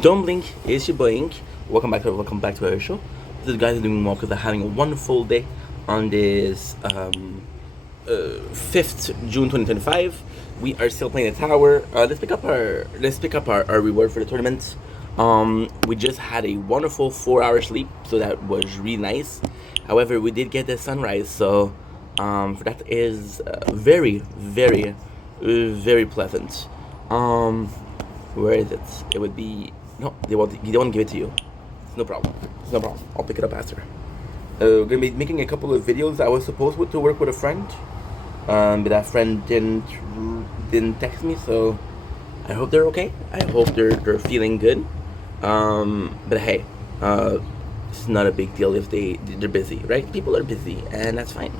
Don't blink, it's your boy Ink. Welcome back to our show. This guys are doing well because they're having a wonderful day on this 5th June 2025. We are still playing the tower. Let's pick up our reward for the tournament. We just had a wonderful 4 hour sleep, so that was really nice. However, we did get the sunrise, so that is very pleasant. Where is it? It would be no. They don't give it to you. It's no problem. It's no problem. I'll pick it up after. We're gonna be making a couple of videos. I was supposed to work with a friend, but that friend didn't text me. So I hope they're okay. I hope they're feeling good. But hey, it's not a big deal if they're busy, right? People are busy, and that's fine.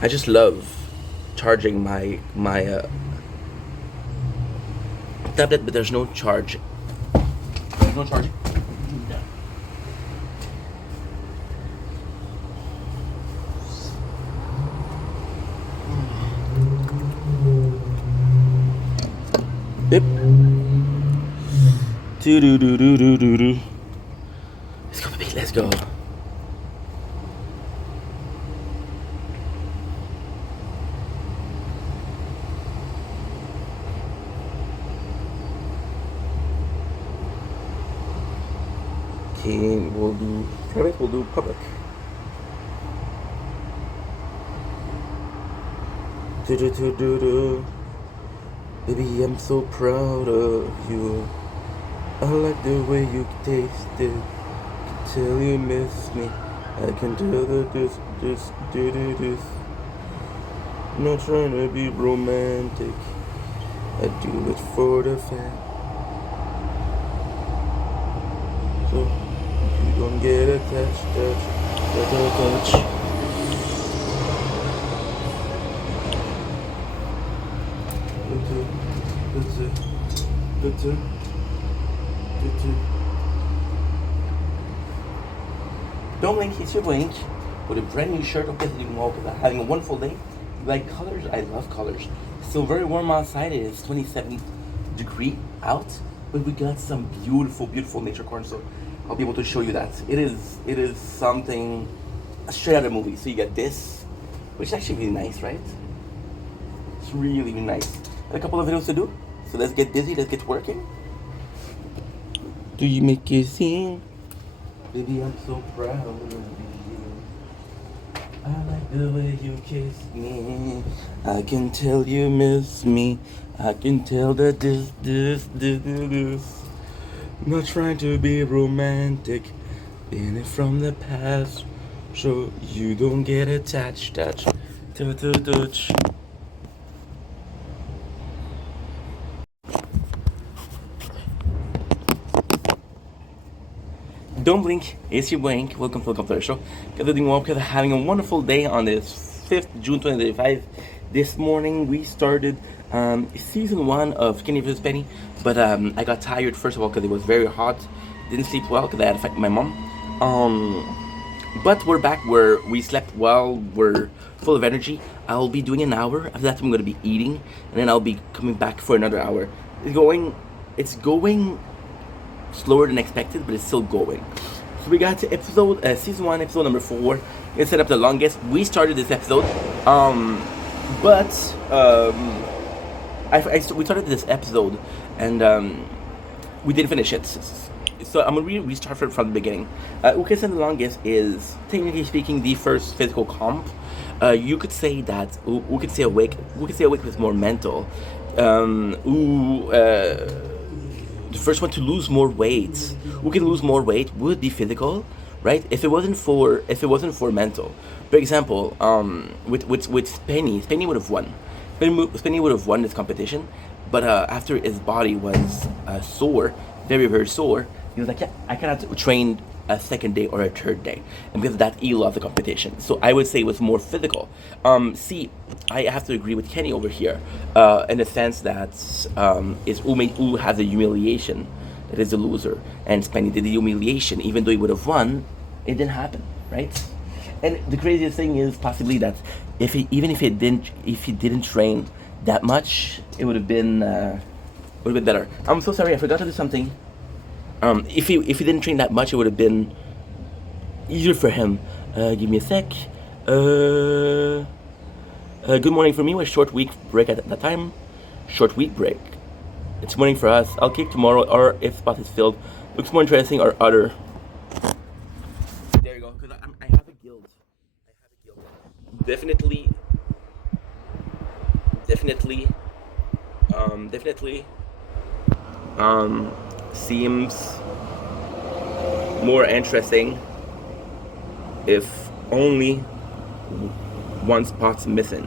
I just love charging my tablet, but there's no charge. There's no charging. Yeah. Yep. Do. Let's go, baby. Let's go. We'll do private, we'll do public. Baby, I'm so proud of you. I like the way you taste it. Can tell you miss me. I can tell that this. Not trying to be romantic. I do it for the fan. So you don't get attached, touch. Don't blink, it's your blink. With a brand new shirt, okay, you can walk because I'm having a wonderful day. You like colors? I love colors. Still very warm outside. It is 27 degrees out, but we got some beautiful nature corn, so I'll be able to show you that. It is something straight out of a movie. So you get this, which is actually really nice, right? It's really nice. Got a couple of videos to do, so let's get busy, let's get working. Do you make it sing? Baby, I'm so proud of you. I like the way you kiss me. I can tell you miss me. I can tell that this. Not trying to be romantic. In it from the past. So you don't get attached. Touch. Don't blink, it's your blink. Welcome to the show. Because we're having a wonderful day on this 5th June 2025. This morning we started season 1 of Skinny vs. Penny, but I got tired first of all because it was very hot. Didn't sleep well because I had to fight my mom. But we're back where we slept well. We're full of energy. I'll be doing an hour. After that, I'm going to be eating, and then I'll be coming back for another hour. It's going slower than expected, but it's still going. So we got to season 1, episode number 4. It's set up the longest. We started this episode, we started this episode, and we didn't finish it. So I'm gonna restart from the beginning. Ukesen the longest is, technically speaking, the first physical comp. You could say that Awake was more mental. The first one to lose more weight, who can lose more weight, would be physical, right? If it wasn't for mental. For example, with Penny would have won. Penny would have won this competition, but after his body was sore, very sore, he was like, yeah, I cannot train a second day or a third day, and because of that, he lost the competition. So I would say it was more physical. I have to agree with Kenny over here, in the sense that is U has the humiliation, that is the loser, and Spenny did the humiliation. Even though he would have won, it didn't happen, right? And the craziest thing is possibly that if he didn't train that much, it would have been better. I'm so sorry, I forgot to do something. If he didn't train that much, it would have been easier for him. Give me a sec. Good morning for me. Was short week break at that time. Short week break. It's morning for us. I'll kick tomorrow, or if spot is filled, looks more interesting or other. There you go. Because I have a guild. I have a guild. Definitely, definitely, definitely. Seems more interesting if only one spot's missing.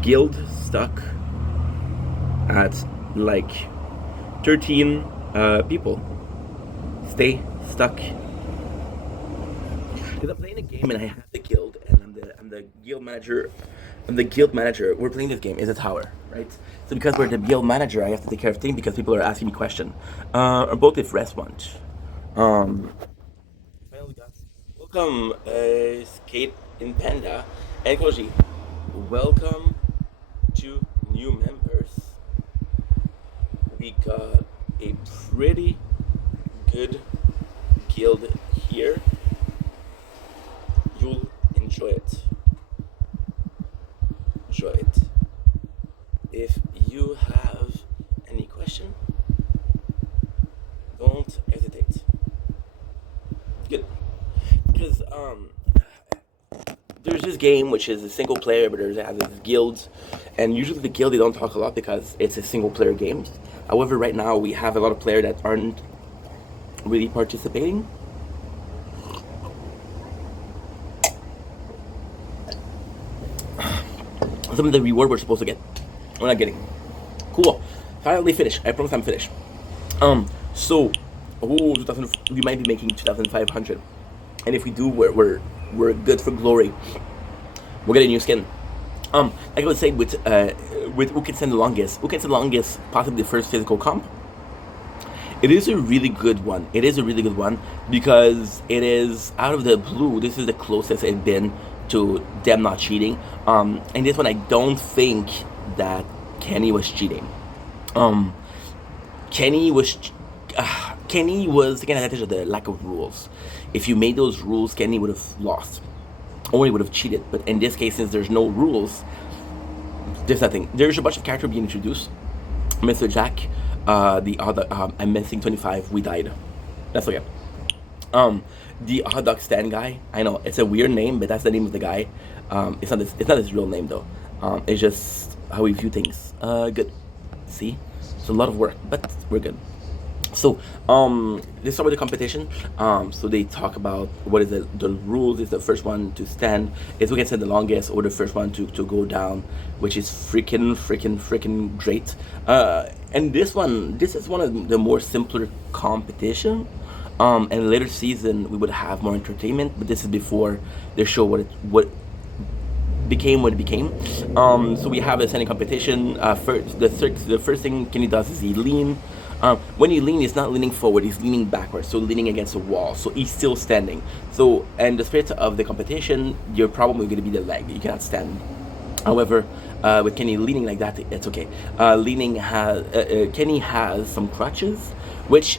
Guild stuck at like 13 people. Stay stuck. Because I'm playing a game and I have the guild and I'm the guild manager. I'm the guild manager. We're playing this game. It's a tower, right? So because we're the guild manager, I have to take care of things because people are asking me questions. Or both if restaurant. Finally got welcome, Skate in Panda and Koji. Welcome to new members. We got a pretty good guild here. You'll enjoy it. Enjoy it. If you have any question, don't hesitate. Good. Because there's this game which is a single player, but there's guilds, and usually the guild they don't talk a lot because it's a single player game. However, right now we have a lot of players that aren't really participating. Some of the reward we're supposed to get, we're not getting. Cool. Finally finished. I promise I'm finished. So, we might be making 2,500, and if we do, we're good for glory. We'll get a new skin. Like I would say with Who Can Stand the Longest. Who Can Stand the Longest, possibly the first physical comp. It is a really good one. It is a really good one because it is out of the blue. This is the closest it's been to them not cheating. And this one, I don't think that Kenny was cheating. Kenny was taking advantage of the lack of rules. If you made those rules, Kenny would have lost, or he would have cheated. But in this case, since there's no rules, there's nothing. There's a bunch of characters being introduced. Mr. Jack, the other, I'm missing 25. We died. That's okay. The hot dog stand guy. I know it's a weird name, but that's the name of the guy. It's not his real name though. It's just how we view things. Good. See, it's a lot of work, but we're good. So, they start with the competition. So they talk about what is the rules. Is the first one to stand is who can stand the longest, or the first one to go down, which is freaking great. And this is one of the more simpler competition. And later season we would have more entertainment, but this is before they show what became what it became. So we have a standing competition. The first thing Kenny does is he lean. When you lean, he's not leaning forward, he's leaning backwards, so leaning against a wall, so he's still standing. So, and the spirit of the competition, you're probably going to be the leg, you cannot stand. However, with Kenny leaning like that, it's okay. Kenny has some crutches, which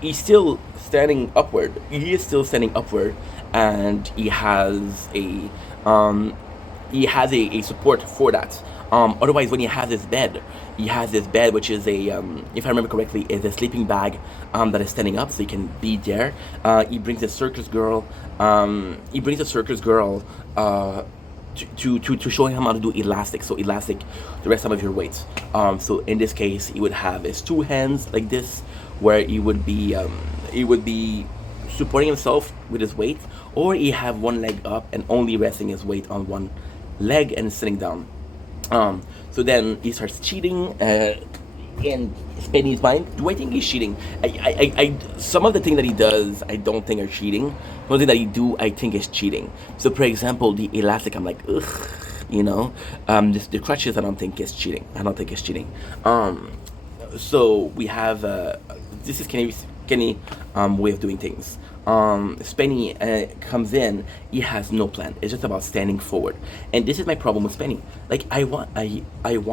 he's still standing upward. He is still standing upward, and he has a support for that. Otherwise, when he has his bed, which is if I remember correctly, is a sleeping bag that is standing up, so he can be there. He brings a circus girl. To show him how to do elastic. So elastic, the rest of your weight. So in this case, he would have his two hands like this, where he would be supporting himself with his weight, or he have one leg up and only resting his weight on one leg and sitting down. So then he starts cheating and spending his mind. Do I think he's cheating? I some of the things that he does, I don't think are cheating. One thing that he do, I think is cheating. So for example, the elastic, I'm like, ugh, you know. The crutches, I don't think is cheating. So we have this is Kenny way of doing things. Spenny comes in, he has no plan. It's just about standing forward, and this is my problem with Spenny. Like I want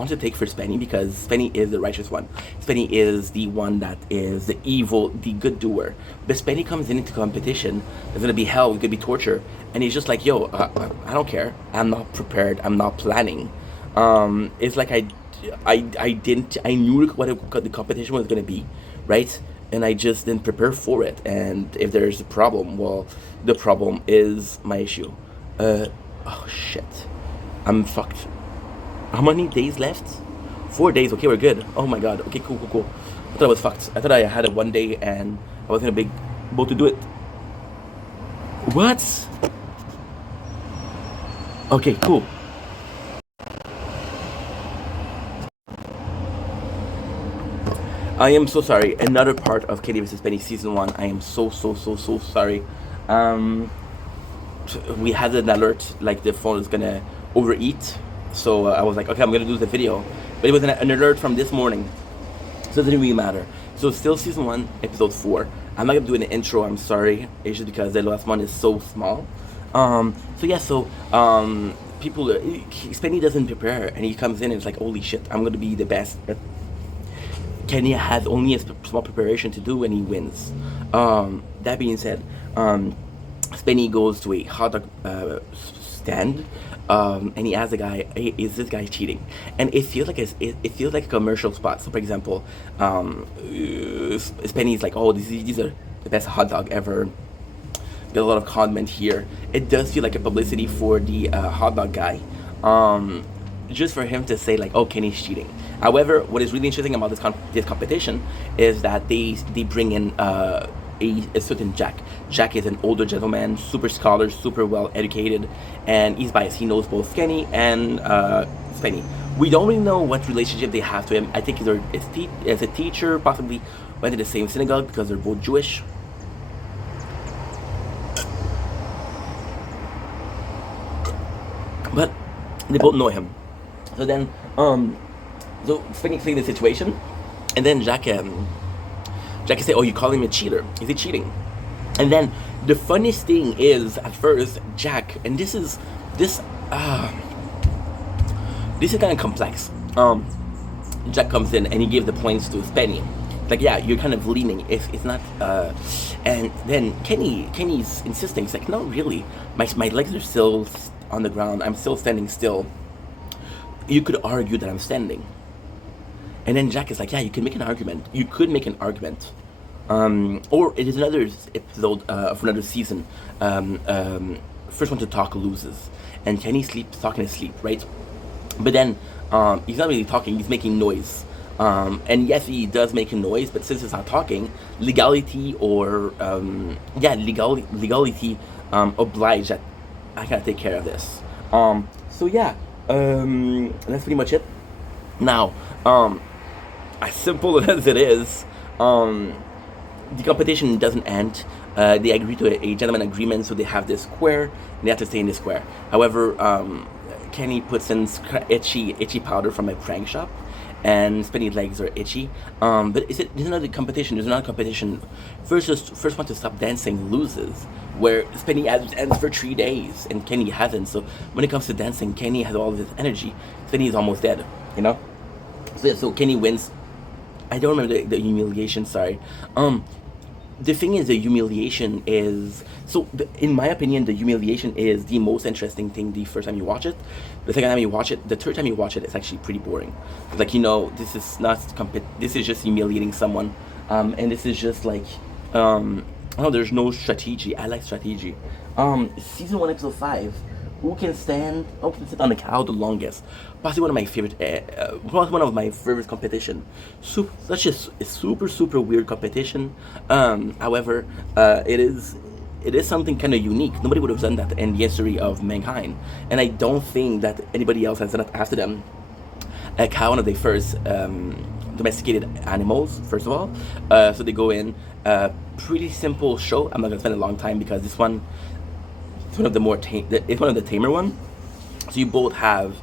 to take for Spenny because Spenny is the righteous one. Spenny is the one that is the evil, the good doer. But Spenny comes into competition. There's gonna be hell. It's gonna be torture, and he's just like, yo, I don't care. I'm not prepared. I'm not planning. It's like I knew what the competition was gonna be, right? And I just didn't prepare for it. And if there's a problem, well, the problem is my issue. Oh shit, I'm fucked. How many days left? 4 days. Okay, we're good. Oh my god. Okay, cool. I thought I was fucked. I thought I had it 1 day and I wasn't gonna be able to do it. What? Okay, cool. I am so sorry. Another part of Kenny vs. Penny season 1. I am so sorry. Um, we had an alert like the phone is gonna overeat, so I was like, okay, I'm gonna do the video, but it was an alert from this morning, so it didn't really matter. So still season 1, episode 4. I'm not gonna do an intro. I'm sorry. It's just because the last one is so small. People, Spenny doesn't prepare, and he comes in and it's like, holy shit, I'm gonna be the best. Kenny has only a small preparation to do and he wins. That being said, Spenny goes to a hot dog stand, and he asks the guy, hey, is this guy cheating? And it feels like it feels like a commercial spot. So for example, Spenny's like, oh, these are the best hot dog ever. Got a lot of condiment here. It does feel like a publicity for the hot dog guy. Just for him to say like, oh, Kenny's cheating. However, what is really interesting about this competition is that they bring in a certain Jack. Jack is an older gentleman, super scholar, super well educated, and he's biased. He knows both Kenny and Spenny. We don't really know what relationship they have to him. I think as a teacher, possibly went to the same synagogue because they're both Jewish. But they both know him. So then, so Spenny explained the situation, and then Jack say, "Oh, you call him a cheater? Is he cheating?" And then the funniest thing is, at first, Jack, and this is kind of complex. Jack comes in and he gives the points to Spenny. Like, yeah, you're kind of leaning. It's not. And then Kenny's insisting. He's like, no, really, my legs are still on the ground. I'm still standing still. You could argue that I'm standing. And then Jack is like, yeah, you can make an argument. You could make an argument. Or it is another episode of another season. First one to talk loses. And Kenny's talking his sleep, right? But then he's not really talking, he's making noise. And yes, he does make a noise, but since he's not talking, legality oblige that I gotta take care of this. That's pretty much it. Now, as simple as it is, the competition doesn't end. They agree to a gentleman agreement, so they have this square, and they have to stay in this square. However, Kenny puts in itchy powder from a prank shop, and Spenny's legs are itchy. But there's another competition. There's another competition. First one to stop dancing loses, where Spenny has danced for 3 days and Kenny hasn't. So when it comes to dancing, Kenny has all this energy. Spenny is almost dead, you know. So Kenny wins. I don't remember the humiliation. Sorry. The thing is, the humiliation is in my opinion, the humiliation is the most interesting thing the first time you watch it. The second time you watch it, the third time you watch it, it's actually pretty boring. Like, you know, this is not this is just humiliating someone, and this is just like there's no strategy. I like strategy. Season 1, episode 5. Who can sit on the cow the longest? Possibly one of my favorite, one of my favorite competition. Such a super weird competition. However, it is something kind of unique. Nobody would have done that in the history of mankind, and I don't think that anybody else has done it after them. A cow, one of the first domesticated animals. First of all, so they go in. Pretty simple show. I'm not gonna spend a long time because this one. It's one of the more it's one of the tamer one. So you both have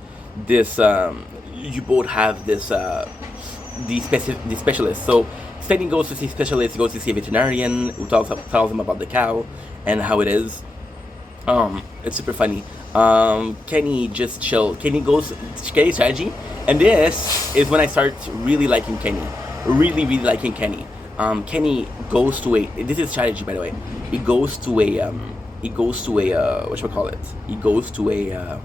this the specialist. So Spenny goes to see specialist, goes to see a veterinarian who tells him about the cow and how it is. It's super funny. Kenny just chill. Kenny's strategy, and this is when I start really liking Kenny. Really liking Kenny. Kenny goes to a. This is strategy, by the way. He goes to a. What should I call it? He goes to a.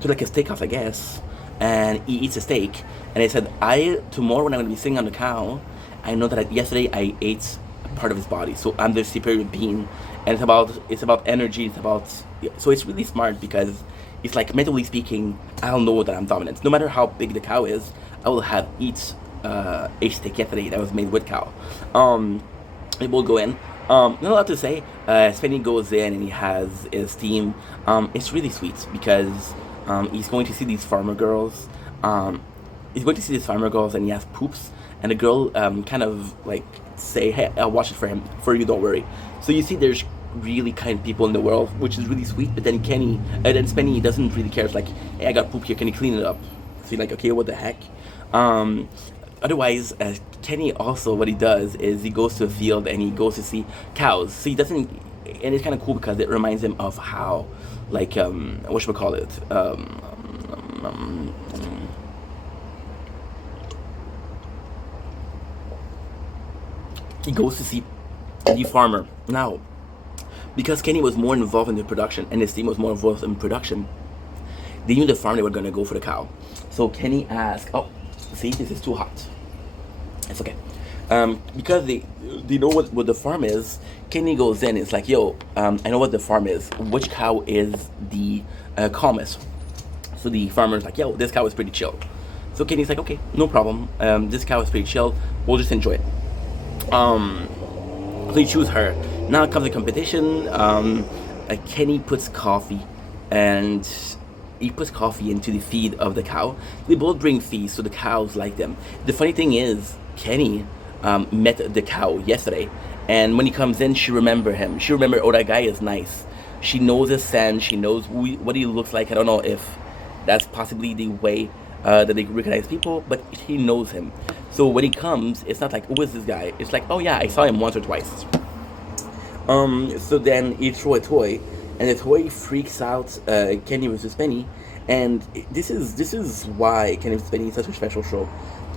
To like a steakhouse, I guess, and he eats a steak. And he said, tomorrow when I'm gonna be sitting on the cow, I know that yesterday I ate part of his body, so I'm the superior being, and it's about energy. So it's really smart because it's like mentally speaking, I'll know that I'm dominant. No matter how big the cow is, I will have eat a steak yesterday that was made with cow. It will go in. Not a lot to say. Spenny goes in and he has his team. It's really sweet because he's going to see these farmer girls. And he has poops. And the girl kind of like say, hey, I'll watch it for you, don't worry. So you see there's really kind people in the world, which is really sweet. But then Spenny doesn't really care. It's like, hey, I got poop here, can you clean it up? So you're like, okay, what the heck? Otherwise, Kenny also, what he does is he goes to a field and he goes to see cows. So he doesn't, and it's kind of cool because it reminds him of how, like, what should we call it? He goes to see the farmer. Now, because Kenny was more involved in the production and his team was more involved in production, they knew the farm they were going to go for the cow. So Kenny asked, oh, see, this is too hot. It's okay. Because they know what the farm is, Kenny goes in. It's like, yo, I know what the farm is. Which cow is the calmest? So the farmer's like, yo, this cow is pretty chill. So Kenny's like, okay, no problem. This cow is pretty chill. We'll just enjoy it. So you choose her. Now comes the competition. Kenny puts coffee and he puts coffee into the feed of the cow. They both bring feeds, so the cows like them. The funny thing is, Kenny met the cow yesterday, and when he comes in, she remember him. She remember, oh, that guy is nice. She knows his scent. She knows what he looks like. I don't know if that's possibly the way that they recognize people, but he knows him. So when he comes, it's not like, who is this guy? It's like, oh yeah, I saw him once or twice. So then he throw a toy, and the toy freaks out Kenny vs. Spenny, and this is why Kenny vs. Spenny is such a special show,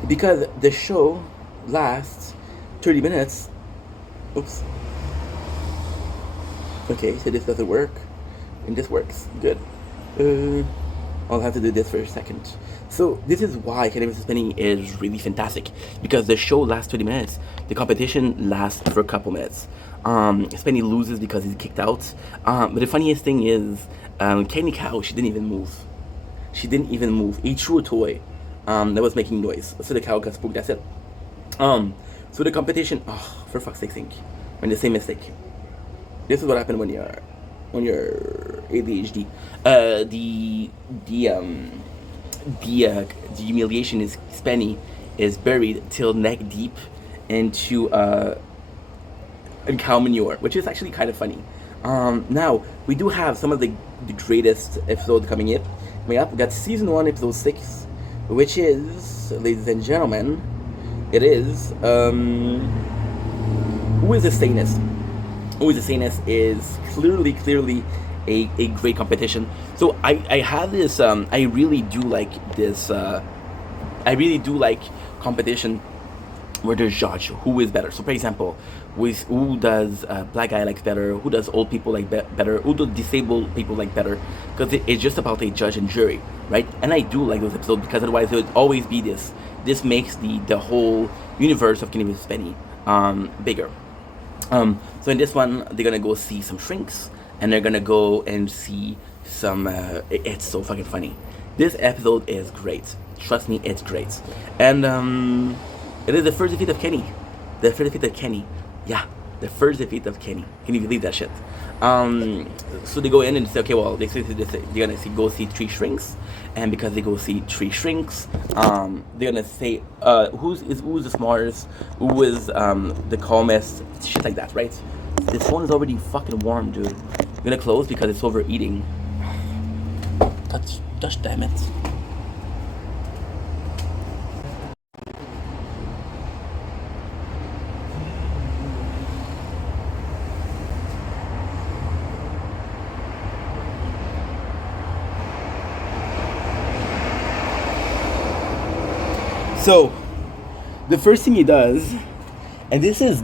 because the show lasts 30 minutes. Oops. Okay, so this doesn't work, and this works. Good. I'll have to do this for a second. So this is why Kenny vs. Spenny is really fantastic, because the show lasts 20 minutes, the competition lasts for a couple minutes. Spenny loses because he's kicked out. But the funniest thing is, Kenny cow, she didn't even move. He threw a toy that was making noise, so the cow got spooked. That's it. So the competition, oh, for fuck's sake, when the same mistake. This is what happened when you're ADHD. The humiliation is Spenny is buried till neck deep into cow manure, which is actually kind of funny. Now we do have some of the greatest episodes coming up. We got season 1, episode 6, which is, ladies and gentlemen, it is Who is the Sanest? Who is the Sanest is clearly a great competition. So I have this. I really do like this. I really do like competition where there's judge who is better. So for example, who does black guy likes better, who does old people like better, who do disabled people like better, because it's just about a judge and jury, right? And I do like those episodes because otherwise it would always be this makes the whole universe of Kenny vs. Spenny bigger. So in this one they're gonna go see some shrinks, and they're gonna go and see some it's so fucking funny. This episode is great, trust me, it's great. And it is the first defeat of Kenny. Yeah, the first defeat of Kenny. Can you believe that shit? So they go in and say, okay, well, they're gonna go see 3 shrinks, and because they go see 3 shrinks, they're gonna say, who's the smartest, who is the calmest, shit like that, right? This phone is already fucking warm, dude. I'm gonna close because it's overeating. Touch, damn it. So the first thing he does, and this is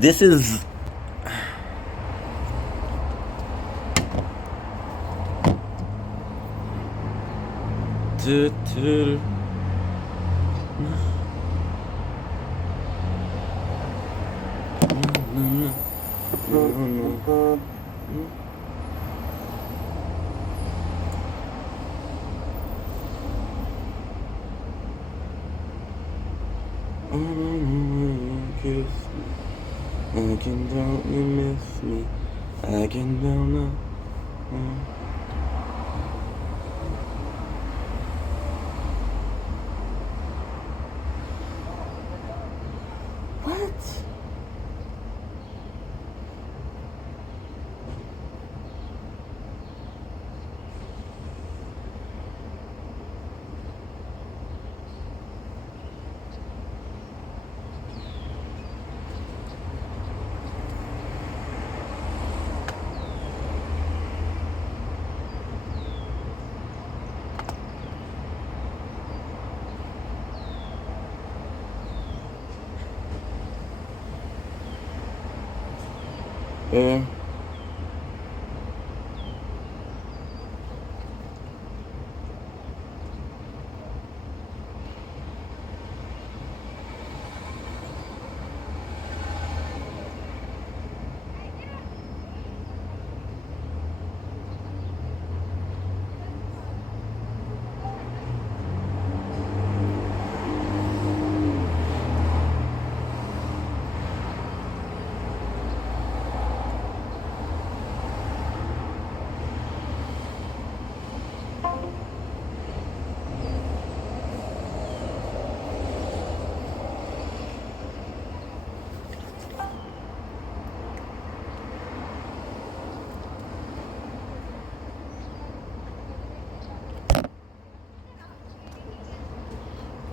I can don't you miss me? I can don't know. What? Yeah.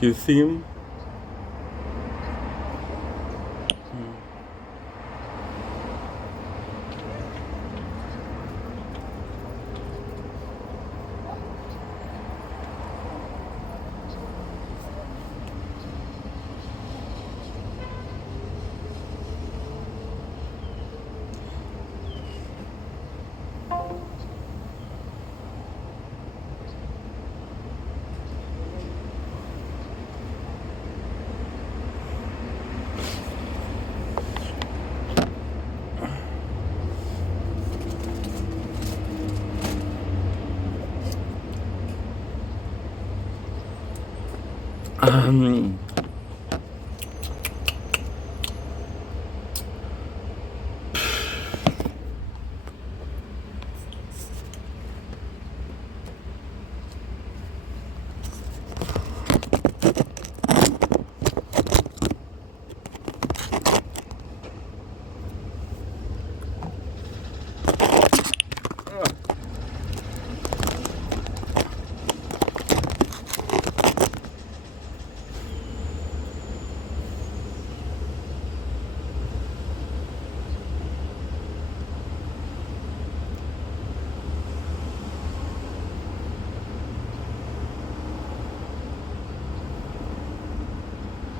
You see him?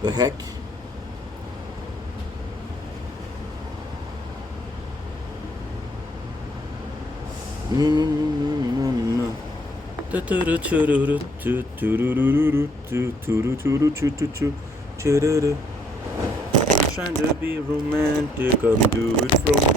The heck? Trying to be romantic, I'm do it from.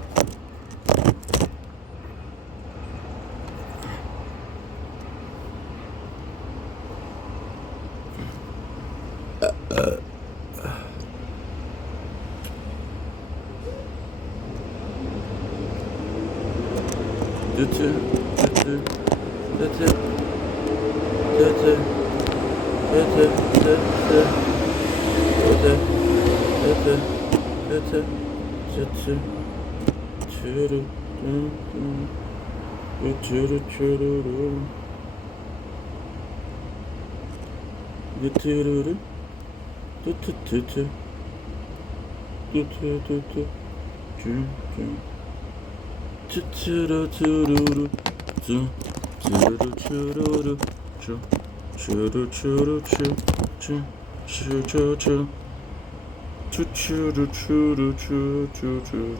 Choo choo choo. Choo choo choo choo choo choo choo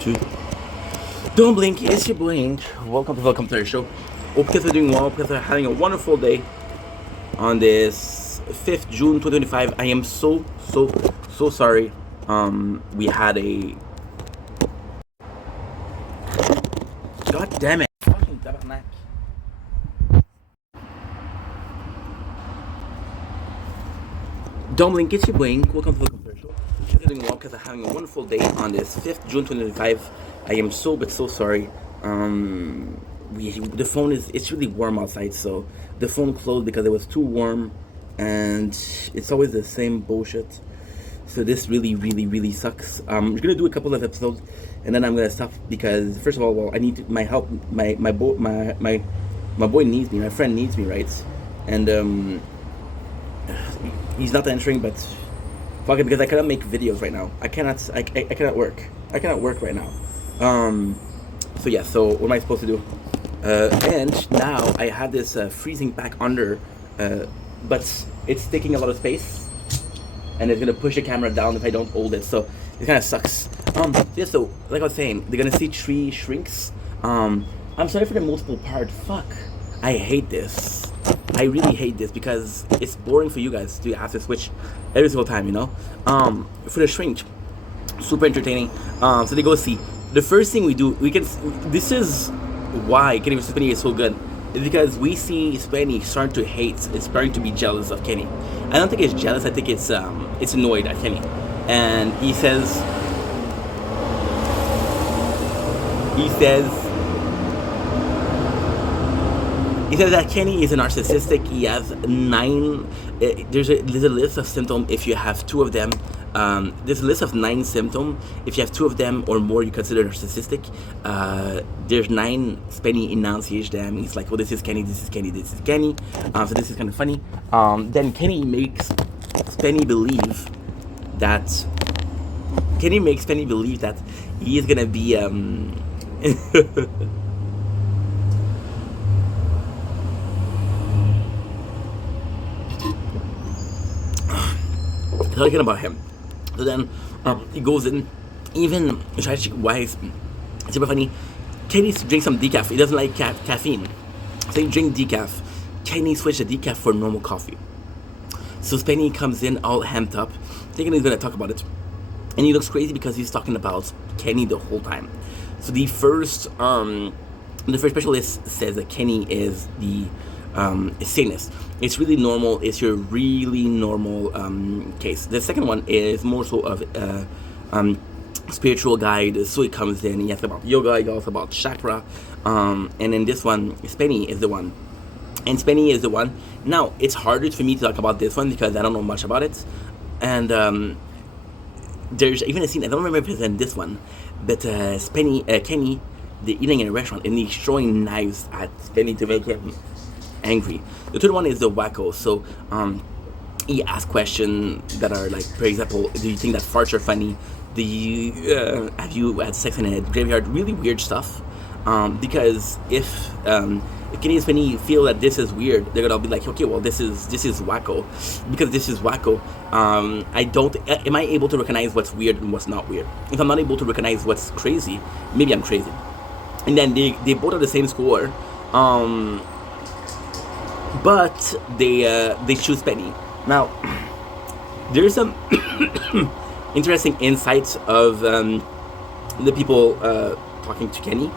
choo. Don't blink, it's your blink. Welcome to our show. Hope you guys are doing well. Hope you guys are having a wonderful day on this 5th June 2025. I am so sorry. We had a God damn it. Fucking tabarnak. Don't blink, it's your blink. Welcome to our show. Hope you're doing well because I'm having a wonderful day on this 5th June 2025. I am so sorry. The phone it's really warm outside, so the phone closed because it was too warm, and it's always the same bullshit. So this really sucks. I'm gonna do a couple of episodes, and then I'm gonna stop because first of all, well, I need my help. My boy needs me. My friend needs me, right? And he's not answering, but fuck it, because I cannot make videos right now. I cannot work. I cannot work right now. So yeah. So what am I supposed to do? And now I have this freezing pack under, but it's taking a lot of space, and it's gonna push the camera down if I don't hold it. So it kind of sucks. Yeah. So like I was saying, they're gonna see 3 shrinks. I'm sorry for the multiple part. Fuck. I hate this. I really hate this because it's boring for you guys to have to switch every single time, you know. For the shrink, super entertaining. So they go see. The first thing we do, this is why Kenny vs. Spenny is so good. It's because we see Spenny starting to hate, it's starting to be jealous of Kenny. I don't think it's jealous. I think it's annoyed at Kenny, and he says that Kenny is a narcissistic. He has 9. There's a list of symptoms. If you have 2 of them, there's a list of 9 symptoms. If you have 2 of them or more, you consider narcissistic. There's 9. Spenny enunciates them. He's like, "Oh, this is Kenny. This is Kenny. This is Kenny." So this is kind of funny. Then Kenny makes Spenny believe that he is gonna be talking about him. So then he goes in, even why it's super funny. Kenny drinks some decaf. He doesn't like caffeine, so he drink decaf. Kenny switched the decaf for normal coffee. So Spenny comes in all amped up, thinking he's gonna talk about it, and he looks crazy because he's talking about Kenny the whole time. So the first specialist says that Kenny is the sanest. It's really normal. It's your really normal case. The second one is more so of spiritual guide. So he comes in, he asks about yoga, he asks about chakra, and in this one, Spenny is the one. And Spenny is the one. Now, it's harder for me to talk about this one because I don't know much about it. And there's even a scene, I don't remember if it's in this one, but Kenny, they're eating in a restaurant and he's throwing knives at Spenny to make him angry. The third one is the wacko. So he asks questions that are like, for example, do you think that farts are funny? Have you had sex in a graveyard? Really weird stuff. Because if Kenny and Spenny feel that this is weird, they're gonna be like, okay, well, this is wacko. Because this is wacko, am I able to recognize what's weird and what's not weird? If I'm not able to recognize what's crazy, maybe I'm crazy. And then they both have the same score, but they choose Spenny. Now, there's some interesting insights of the people talking to Kenny.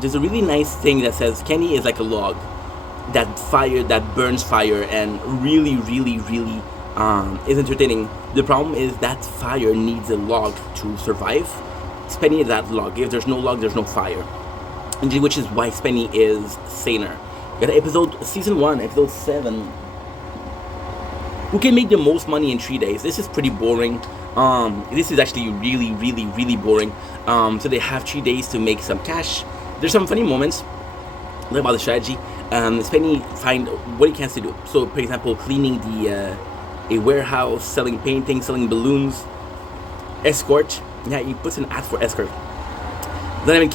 There's a really nice thing that says Kenny is like a log that burns fire and really is entertaining. The problem is that fire needs a log to survive. Spenny is that log. If there's no log, there's no fire, which is why Spenny is saner. We got season 1, episode 7. Who can make the most money in 3 days? This is pretty boring. This is actually really boring. So they have 3 days to make some cash. There's some funny moments about the strategy. Spenny find what he can to do. So, for example, cleaning a warehouse, selling paintings, selling balloons, escort. Yeah, he puts an ad for escort. Then even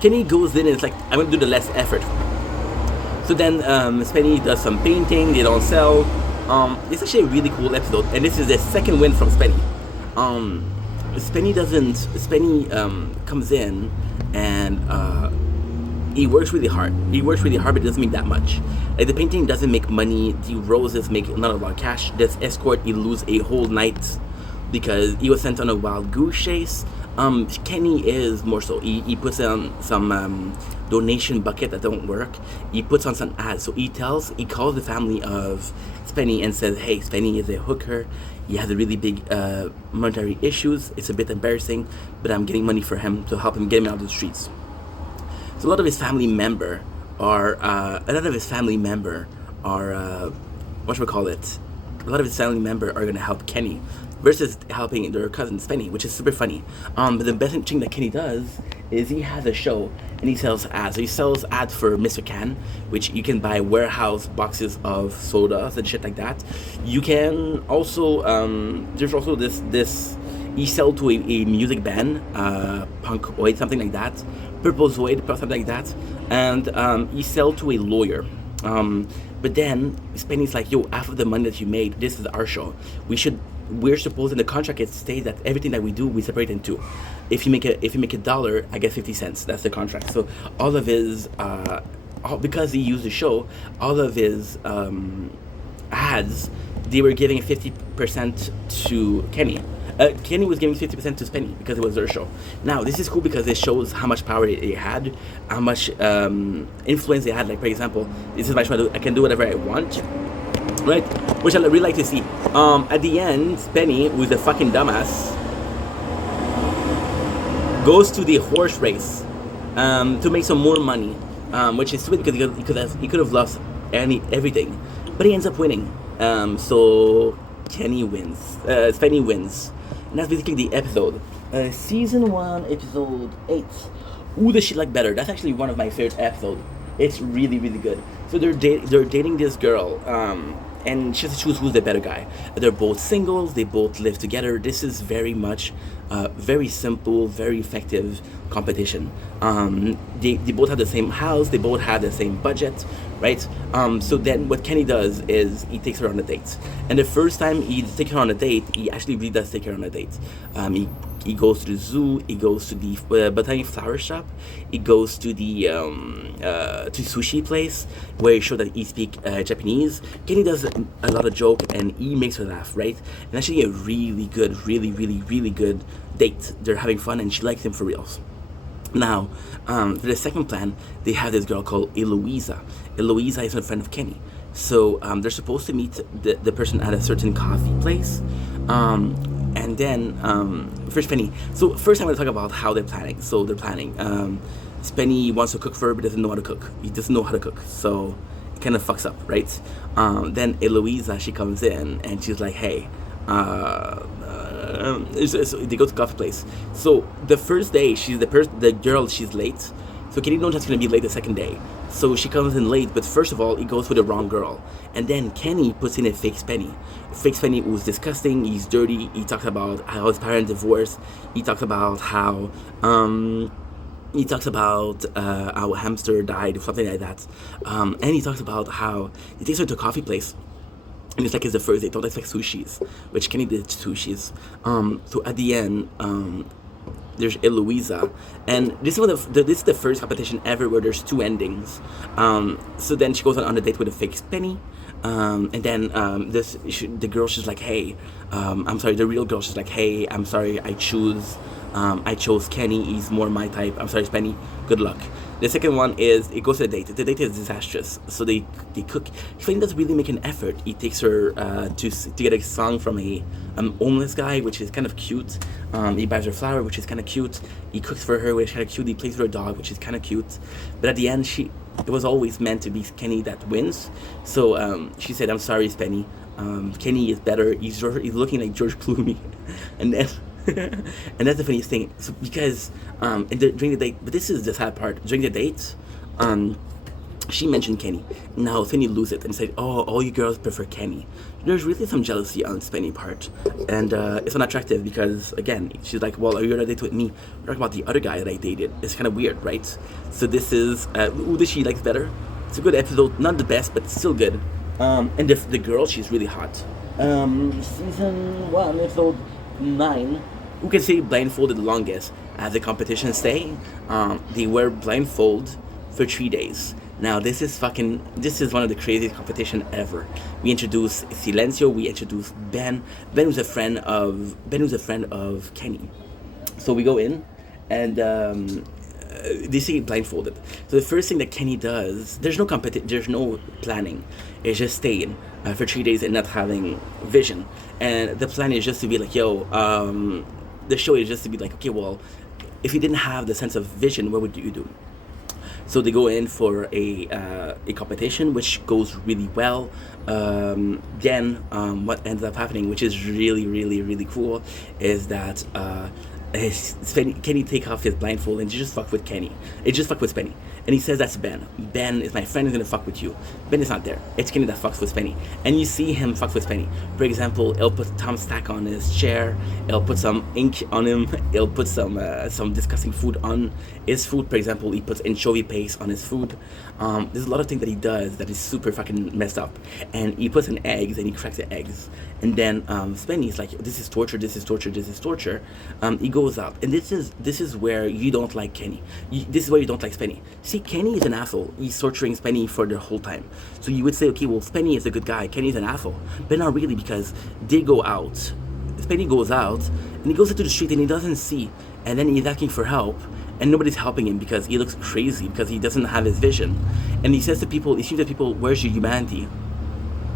Kenny goes in and it's like, I'm gonna do the less effort. So then Spenny does some painting. They don't sell. It's actually a really cool episode, and this is the second win from Spenny. Spenny comes in and he works really hard. But it doesn't make that much. Like, the painting doesn't make money. The roses make not a lot of cash. This escort, he lose a whole night because he was sent on a wild goose chase. Kenny is more so. He puts on some donation bucket that don't work. He puts on some ads. So he calls the family of Spenny and says, "Hey, Spenny is a hooker. He has a really big monetary issues. It's a bit embarrassing, but I'm getting money for him to help him get him out of the streets." So a lot of his family member are gonna help Kenny versus helping their cousin Spenny, which is super funny. But the best thing that Kenny does is he has a show and he sells ads. So he sells ads for Mr. Can, which you can buy warehouse boxes of sodas and shit like that. You can also there's also this he sell to a music band, Punkoid, something like that, Purple Zoid, something like that, and he sell to a lawyer. But then Spenny's like, "Yo, after the money that you made, this is our show. We're supposed in the contract it states that everything that we do we separate in two. If you make $1, I get 50 cents. That's the contract. So all of his because he used the show, all of his ads, they were giving 50% to Kenny. Kenny was giving 50% to Spenny because it was their show. Now, this is cool because it shows how much power it had, how much influence they had. Like, for example, this is my show. I can do whatever I want, right? Which I really like to see. At the end, Spenny, who's a fucking dumbass, goes to the horse race to make some more money, which is sweet because he could have lost everything, but he ends up winning. So Kenny wins. Spenny wins. And that's basically the episode. Season 1, episode 8. Who does she like better? That's actually one of my favorite episodes. It's really, really good. So they're dating this girl, and she has to choose who's the better guy. They're both singles. They both live together. This is very much, very simple, very effective competition. They both have the same house. They both have the same budget, right? So then what Kenny does is he takes her on a date. And the first time he takes her on a date, he actually really does take her on a date. He goes to the zoo. He goes to the botanic flower shop. He goes to the to sushi place where he shows that he speaks Japanese. Kenny does a lot of joke and he makes her laugh, right? And actually a really good, really good date. They're having fun and she likes him for reals. Now, for the second plan, they have this girl called Eloisa. Eloisa is a friend of Kenny. So they're supposed to meet the person at a certain coffee place. And then, first Spenny. So first I'm going to talk about how they're planning. So they're planning. Spenny wants to cook for her but doesn't know how to cook. He doesn't know how to cook. So it kind of fucks up, right? Then Eloisa, she comes in and she's like, "Hey, so they go to coffee place. So the first day, the girl, she's late. So Kenny knows she's gonna be late the second day. So she comes in late, but first of all, he goes with the wrong girl. And then Kenny puts in a fake Spenny. Fake Spenny who's disgusting, he's dirty. He talks about how his parents divorced. He talks about how our hamster died or something like that. And he talks about how he takes her to a coffee place. And it's like it's the first day. Don't expect sushis, which Kenny did sushis. So at the end, there's Eloisa, and this is the first competition ever where there's two endings. So then she goes on a date with a fake Spenny, and then the girl, she's like, "Hey, I'm sorry." The real girl, she's like, "Hey, I'm sorry. I chose Kenny. He's more my type. I'm sorry, Spenny. Good luck." The second one is it goes to the date. The date is disastrous. So they cook. Spenny doesn't really make an effort. He takes her to get a song from a homeless guy, which is kind of cute. He buys her flower, which is kind of cute. He cooks for her, which is kind of cute. He plays with her dog, which is kind of cute. But at the end, it was always meant to be Kenny that wins. So she said, "I'm sorry, Spenny. Kenny is better. He's looking like George Clooney," and then. And that's the funniest thing. So because during the date, but this is the sad part. During the date, she mentioned Kenny. Now Spenny loses it and said, "Oh, all you girls prefer Kenny." There's really some jealousy on Spenny's part, and it's unattractive because again, she's like, "Well, are you on a date with me? We're talking about the other guy that I dated." It's kind of weird, right? So this is who does she like better? It's a good episode, not the best, but still good. And the girl, she's really hot. Season 1, episode 9. Who can say blindfolded the longest? As the competition stay, they wear blindfold for 3 days. Now this is one of the craziest competition ever. We introduced Silencio, we introduced Ben. Ben was a friend of Kenny. So we go in, and they say blindfolded. So the first thing that Kenny does, there's no planning. It's just staying for 3 days and not having vision. And the plan is just to be like, yo, the show is just to be like, okay, well, if you didn't have the sense of vision, what would you do? So they go in for a competition, which goes really well. Then what ends up happening, which is really, really, really cool, is that Kenny take off his blindfold and just fuck with Kenny. It just fuck with Spenny. And he says that's Ben. Ben is my friend, is gonna fuck with you. Ben is not there. It's Kenny that fucks with Spenny. And you see him fuck with Spenny. For example, he'll put Tom Stack on his chair. He'll put some ink on him. He'll put some disgusting food on his food. For example, he puts anchovy paste on his food. There's a lot of things that he does that is super fucking messed up. And he puts in eggs and he cracks the eggs. And then Spenny's like, this is torture, this is torture, this is torture. He goes out. And this is where you don't like Kenny. This is where you don't like Spenny. See, Kenny is an asshole. He's torturing Spenny for the whole time. So you would say, okay, well, Spenny is a good guy. Kenny's an asshole. But not really, because they go out. Spenny goes out, and he goes into the street, and he doesn't see. And then he's asking for help, and nobody's helping him because he looks crazy, because he doesn't have his vision. And he says to people, he seems to people, where's your humanity?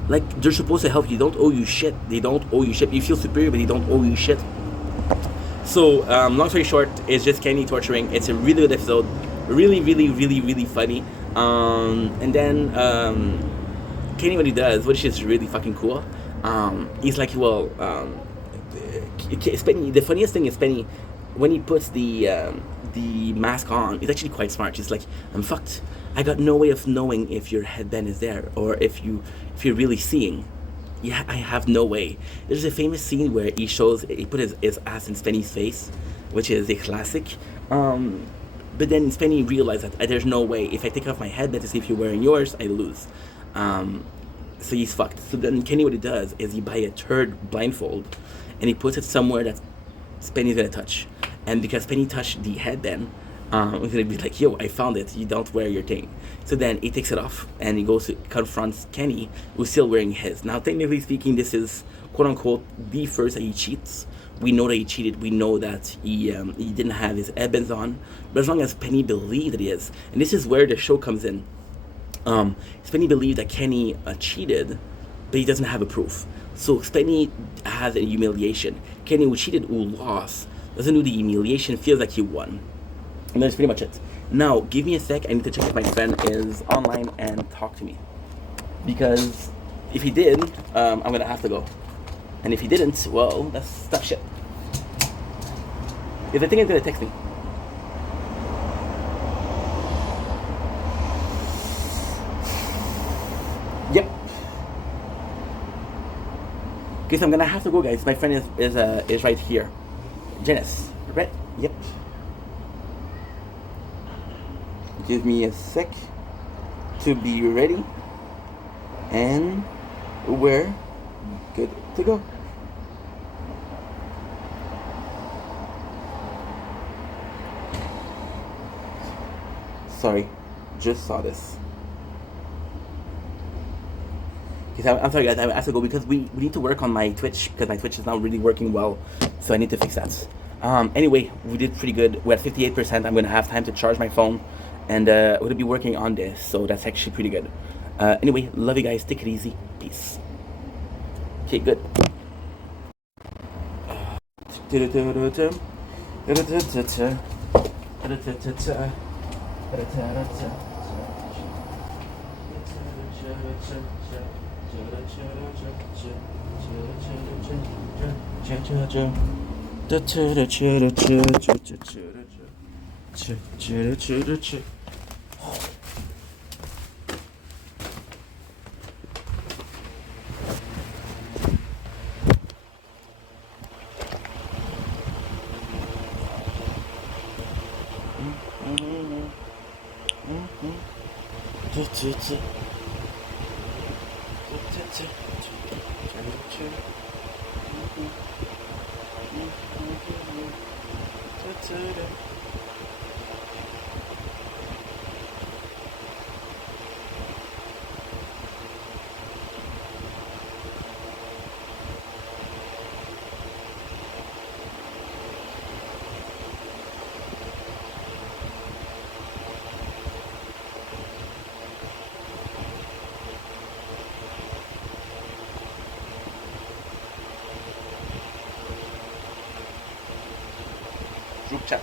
Like, they're supposed to help you. They don't owe you shit. They don't owe you shit. You feel superior, but they don't owe you shit. So, long story short, it's just Kenny torturing. It's a really good episode. Really, really, really, really funny. And then Kenny, what he does, which is really fucking cool, he's like, well, Spenny, the funniest thing is Spenny, when he puts the mask on, he's actually quite smart. He's like, I'm fucked. I got no way of knowing if your headband is there or if you're really seeing. Yeah, I have no way. There's a famous scene where he put his ass in Spenny's face, which is a classic. But then Spenny realized that there's no way. If I take off my headband to see if you're wearing yours, I lose. So he's fucked. So then Kenny, what he does is he buy a third blindfold, and he puts it somewhere that Spenny's gonna touch. And because Spenny touched the headband, he's gonna be like, yo, I found it. You don't wear your thing. So then he takes it off, and he goes to confront Kenny, who's still wearing his. Now, technically speaking, this is quote unquote the first that he cheats. We know that he cheated. We know that he didn't have his headbands on. But as long as Penny believed that he is, and this is where the show comes in. Spenny believed that Kenny cheated, but he doesn't have a proof. So Spenny has a humiliation. Kenny, who cheated, who lost, doesn't do the humiliation, feels like he won. And that's pretty much it. Now, give me a sec. I need to check if my friend is online and talk to me. Because if he did, I'm going to have to go. And if he didn't, well, that's tough shit. If I think he's going to text me. Yep. Okay, so I'm going to have to go, guys. My friend is right here. Janice, right? Yep. Give me a sec to be ready. And we're good to go. Sorry, just saw this. Okay, I'm sorry guys, I have to go because we need to work on my Twitch, because my Twitch is not really working well, so I need to fix that. Anyway, we did pretty good. We're at 58%. I'm gonna have time to charge my phone, and we're gonna be working on this, so that's actually pretty good. Anyway, love you guys. Take it easy. Peace. Okay, good. Group chat.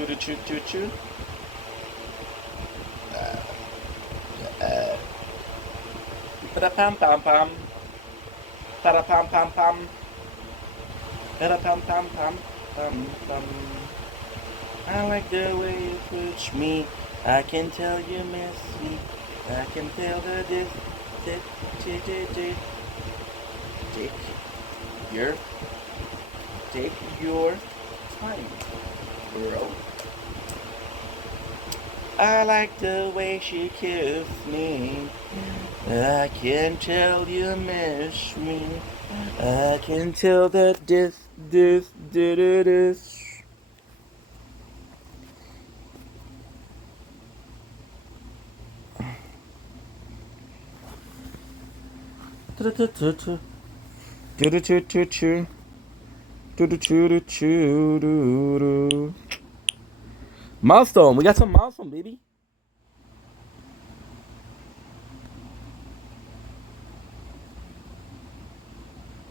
Good. Choo choo choo. Para pam pam pam. Para pam pam pam. Para pam pam pam pam pam. I like the way you push me. I can tell you miss me. I can tell that this take your time, bro. I like the way she kissed me. I can tell you miss me. I can tell that this. Milestone, we got some milestone, baby.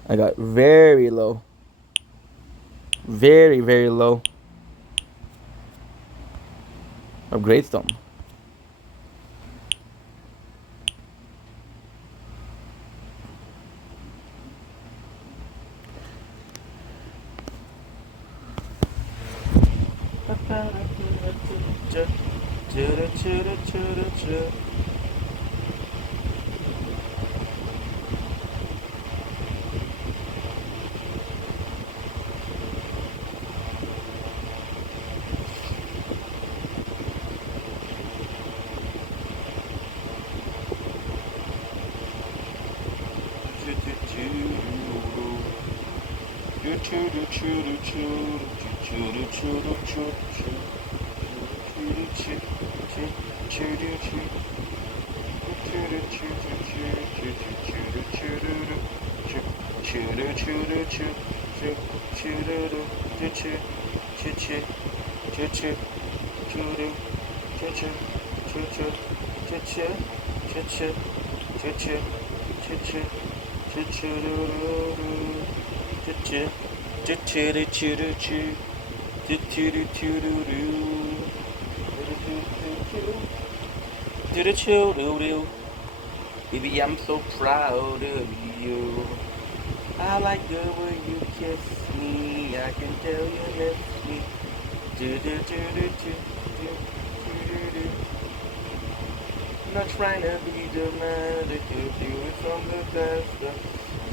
I got very low. Very, very low. Of Greatstone. choo choo, choo choo, choo doo, choo choo, choo choo, choo choo, choo choo, choo choo, choo choo, choo choo doo doo doo, choo choo, choo choo doo choo doo choo, choo choo doo choo doo doo, doo doo choo doo doo. Baby, I'm so proud of you. I like the way you kiss me. I can tell you miss me. Do do do do do do do do. Not trying to be dramatic, you do it from the best.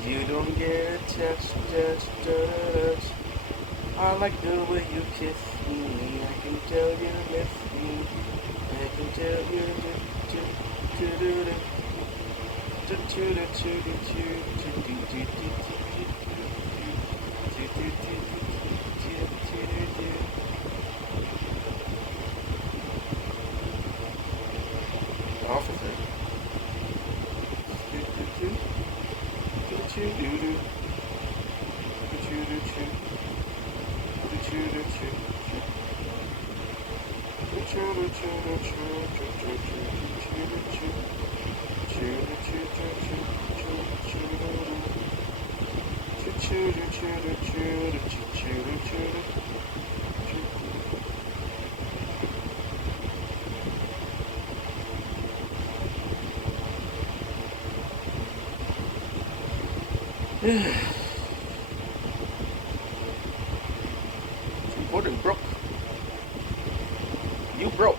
You don't get touched, touched. I like the way you kiss me. I can tell you miss me. I can tell you do do do do do. Officer. Important, broke. You broke.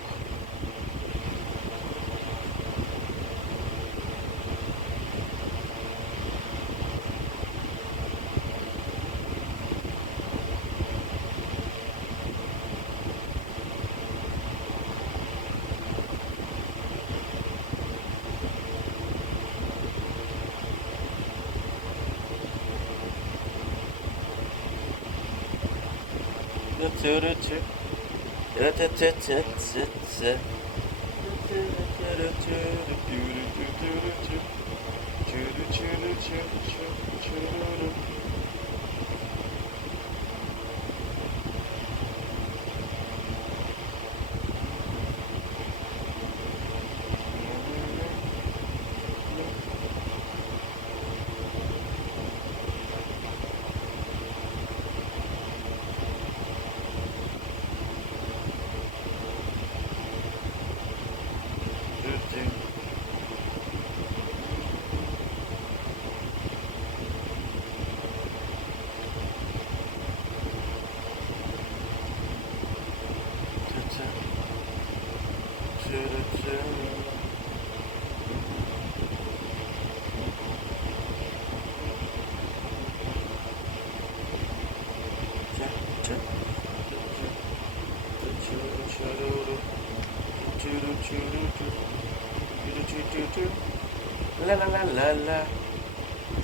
La la la la la,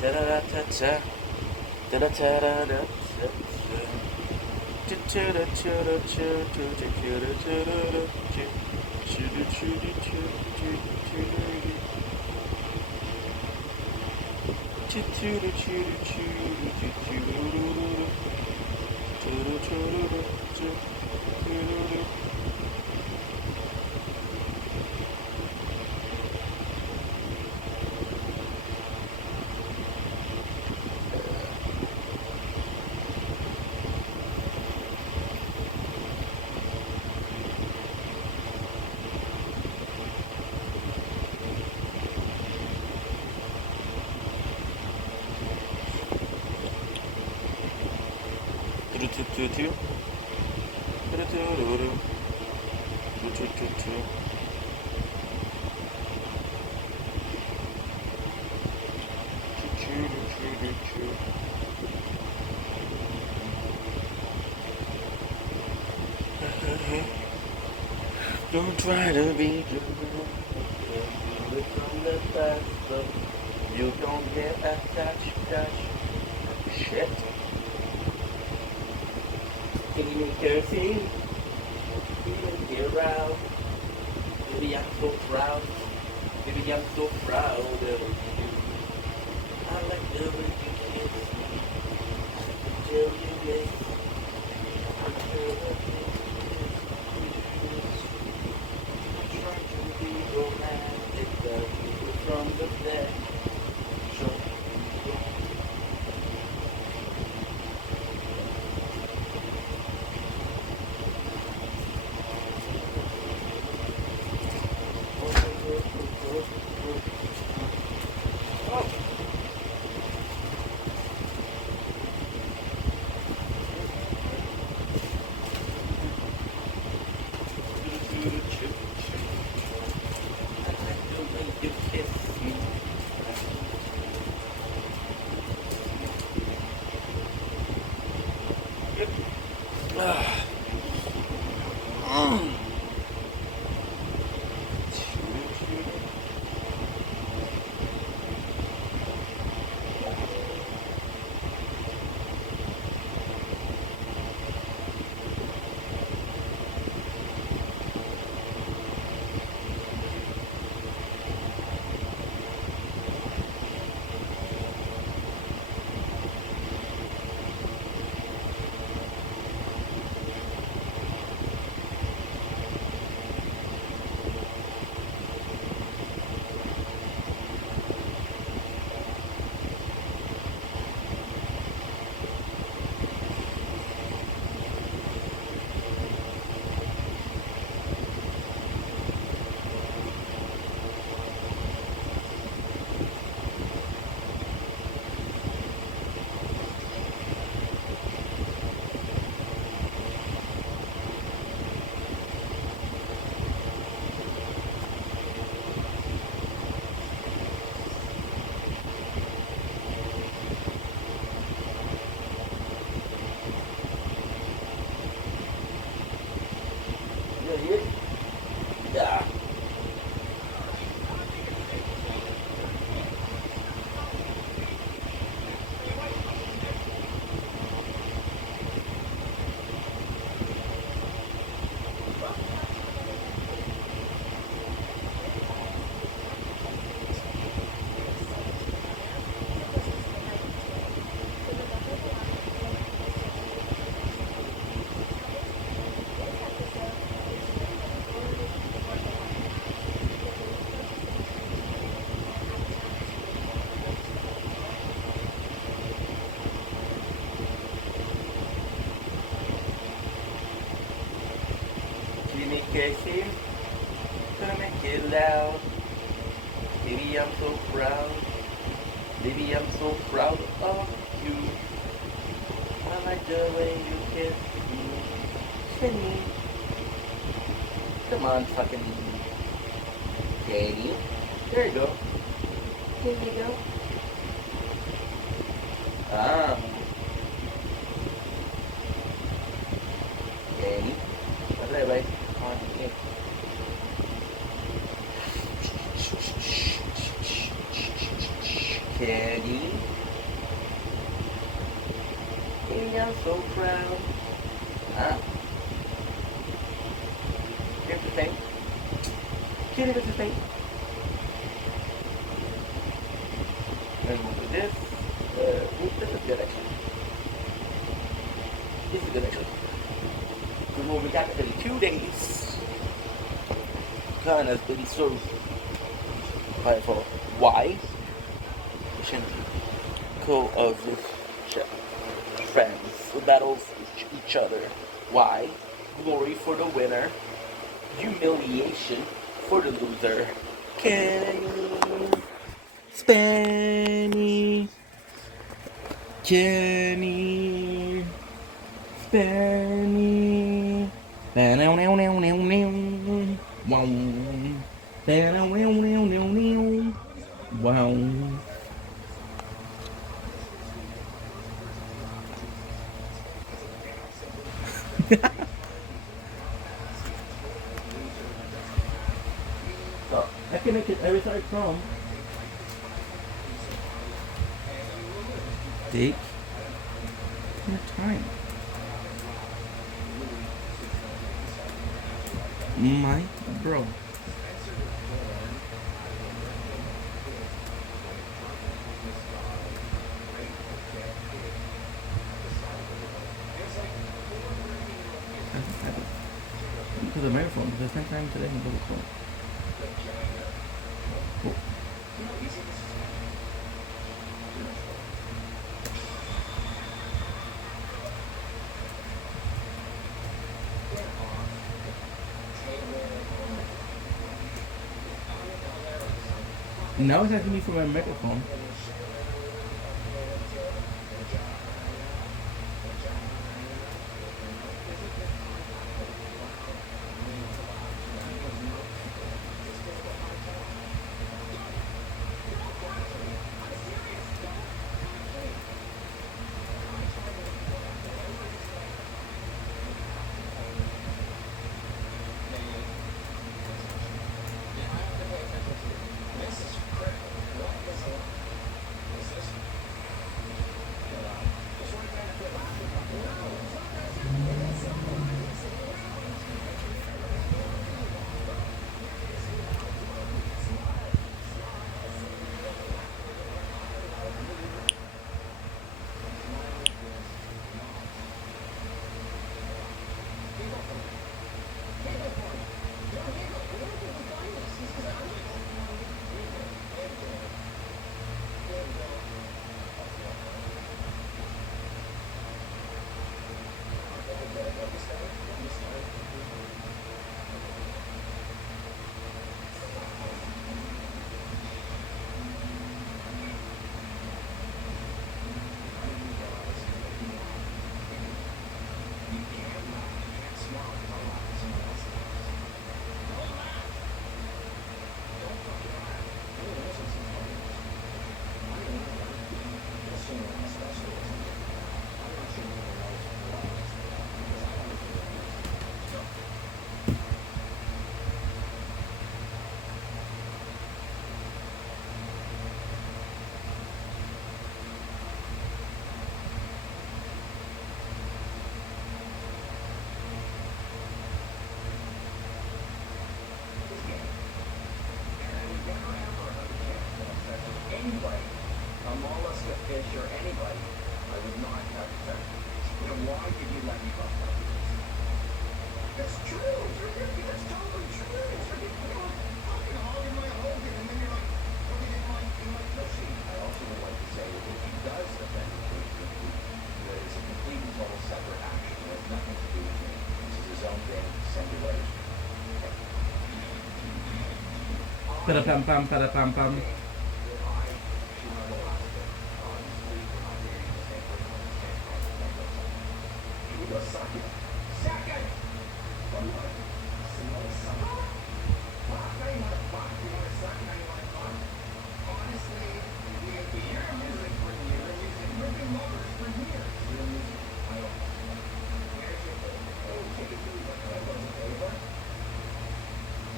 da da da da da, da da da da da. Don't try to be good. Do it from the best. You don't get attached. Shit. Can you make kerosene? Get around. Baby, I'm so proud. Baby, I'm so proud of you. I like the way you kiss me. I can tell you this. Casey, gonna make it loud. Baby, I'm so proud. Baby, I'm so proud of you. I like the way you kiss me. Kenny. Come on, fucking Danny. There you go. There you go. Ah. Danny. Bye bye. On in. Kenny. Kenny, I'm so proud. Ah. Here's the thing. Kenny, here's the thing. And we'll do this. This is good actually. This is good actually. Because when we got to 2 days, kind of been sort of prideful. Why? Co-of friends who battle each other. Why? Glory for the winner. Humiliation for the loser. Kenny. Spenny. Kenny. Spenny. Wow. So I can make it every side from take your time. My bro. To the microphone because I spent time today in the phone. Cool. Now it's asking me for my microphone. Anybody, a mollusk, a fish, or anybody, I would not have affected. Then why did you let me go? That's true. That's totally true. You're fucking hogging my Hogan, and then you're like, okay, in my pussy. I also would like to say that if he does offend me, that is a complete and total separate action. It has nothing to do with me. This is his own thing. Send your letters. Para-pam-pam, para-pam-pam.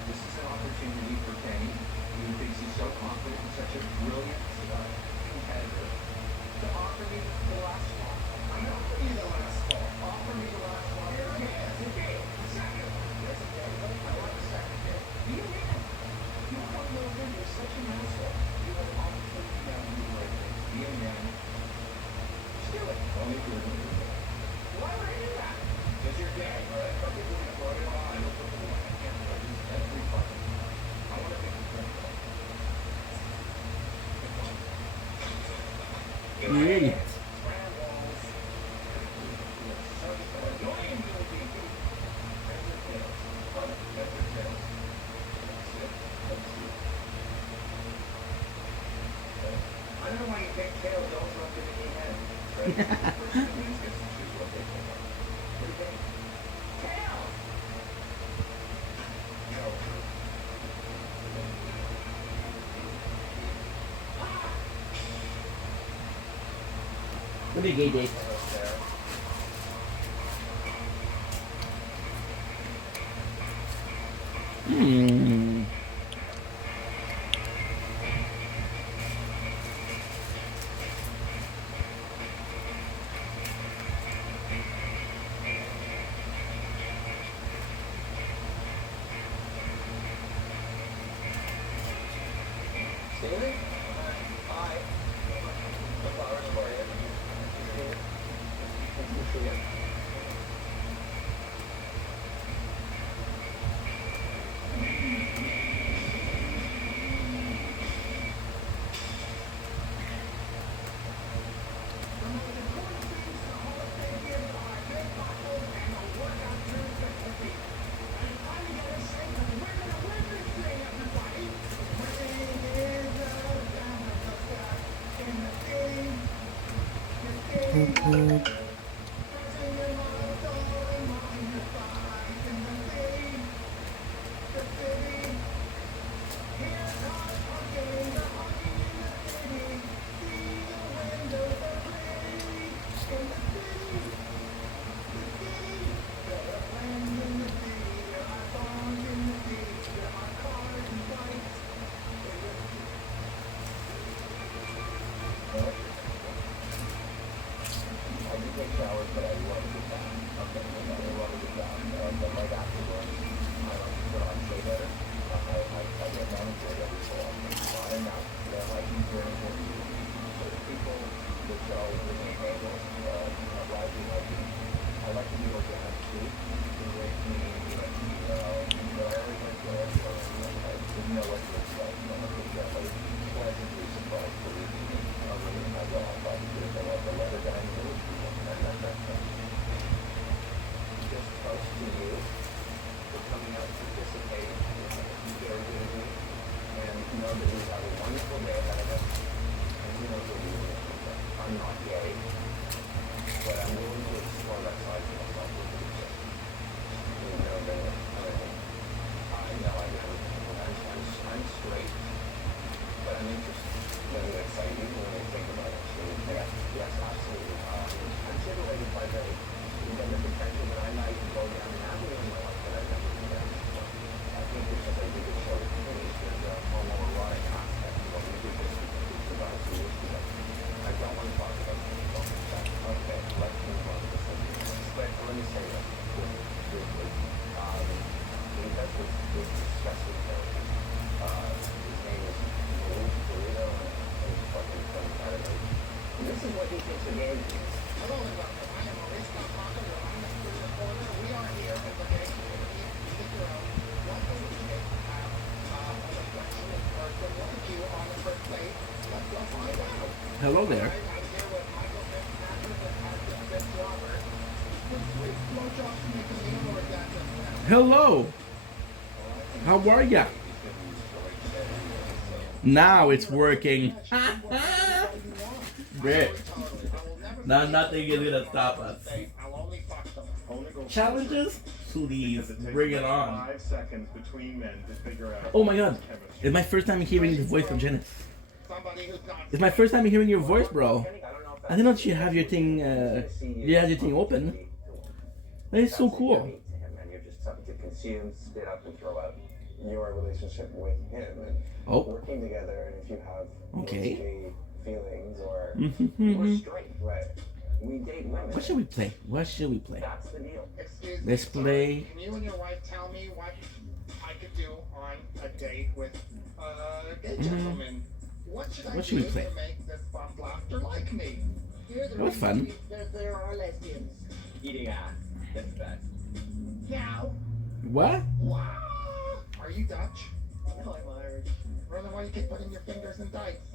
This is an opportunity for Kenny, who thinks he's so confident and such a brilliant competitor, to offer me the last spot. I'm offering you the last spot. Offer me the last spot. Here it is. It's a game. Second. There's a game. I want the second game. You win. You don't want to know him. You're such an asshole. You have an opportunity now to do the right thing. Be a man. Just do it. Only do it. Why would I do that? Because you're gay. All right? Okay, we're going to put it on. I can't do every fucking time. I want to make a friend. You idiot. I don't know why you pick tails, don't rub it in your head. Right? First two minutes gets to choose what they pick up. What do you think? Tails! No. What do you get, Dave? There. Hmm. Steven? Hi. The flowers for you. Steven. I do take showers, but I love to get down. Okay, I love to get down. But right afterwards, I like to put on shea butter. I get manicured every so often. Not enough. The hygiene is very important. So the people that sell different bagels, rising hygiene, I like to do organic too. But I always like to I didn't know what to expect. I'm a big pleasantly surprised for me. I love the letter guy in the just toast to you for coming out to participate. Very good of me. And know that we have a wonderful day ahead of us. And you know that I'm not gay, but I'm willing to explore that side of myself with you. You know that I know I'm straight, but I'm interested. Doesn't it excite me when I think about it? So, yes, absolutely. I'm titillated by the potential that I might go down an avenue in my life that I've never been down before. I think there's something we could show the community. There's a homoerotic aspect. We did this about 2 years ago. I don't want to talk about sex. Okay, let's move on to something else. But let me say this briefly. That's what's disgusting therapy. His name is Luis Burrito, and he's fucking from Canada. And this is what he thinks the game is. Hello, everyone. I am Maurice Papaca. Your honest reporter. We are here in the gay community in Israel. What do we take to have an affectionate person like you on the first plate? Let's go find out. Hello there. I'm here with Michael Fitzpatrick and Patrick Fitzrobert. Would sweet blowjobs make a meal or is that just now? Hello. How are ya? He's going to use Joy today. Now it's working. Great. Now nothing is gonna stop us. Challenges? Please, bring it on. 5 seconds between men to figure out. Oh my god. It's my first time hearing the voice of Janice. Somebody who's not. It's my first time hearing your voice, bro. I didn't know that you have your thing, you have your thing open. That is so cool. And you're just something to consume, spit up, and throw out. Your relationship with him and Oh. working together, and if you have Okay. gay feelings or Mhm. straight, right? We date women. What should we play? What should we play? That's the deal. Excuse me. Let's sir. play. Can you and your wife tell me what I could do on a date with a gay gentleman? What should I What should we do play? to make this bump laughter like me? Here's the That was fun. reason there are lesbians. Eating ass. That's best. Now, What? wow. Are you Dutch? No, I'm Irish. Well, then why you keep putting your fingers in dikes?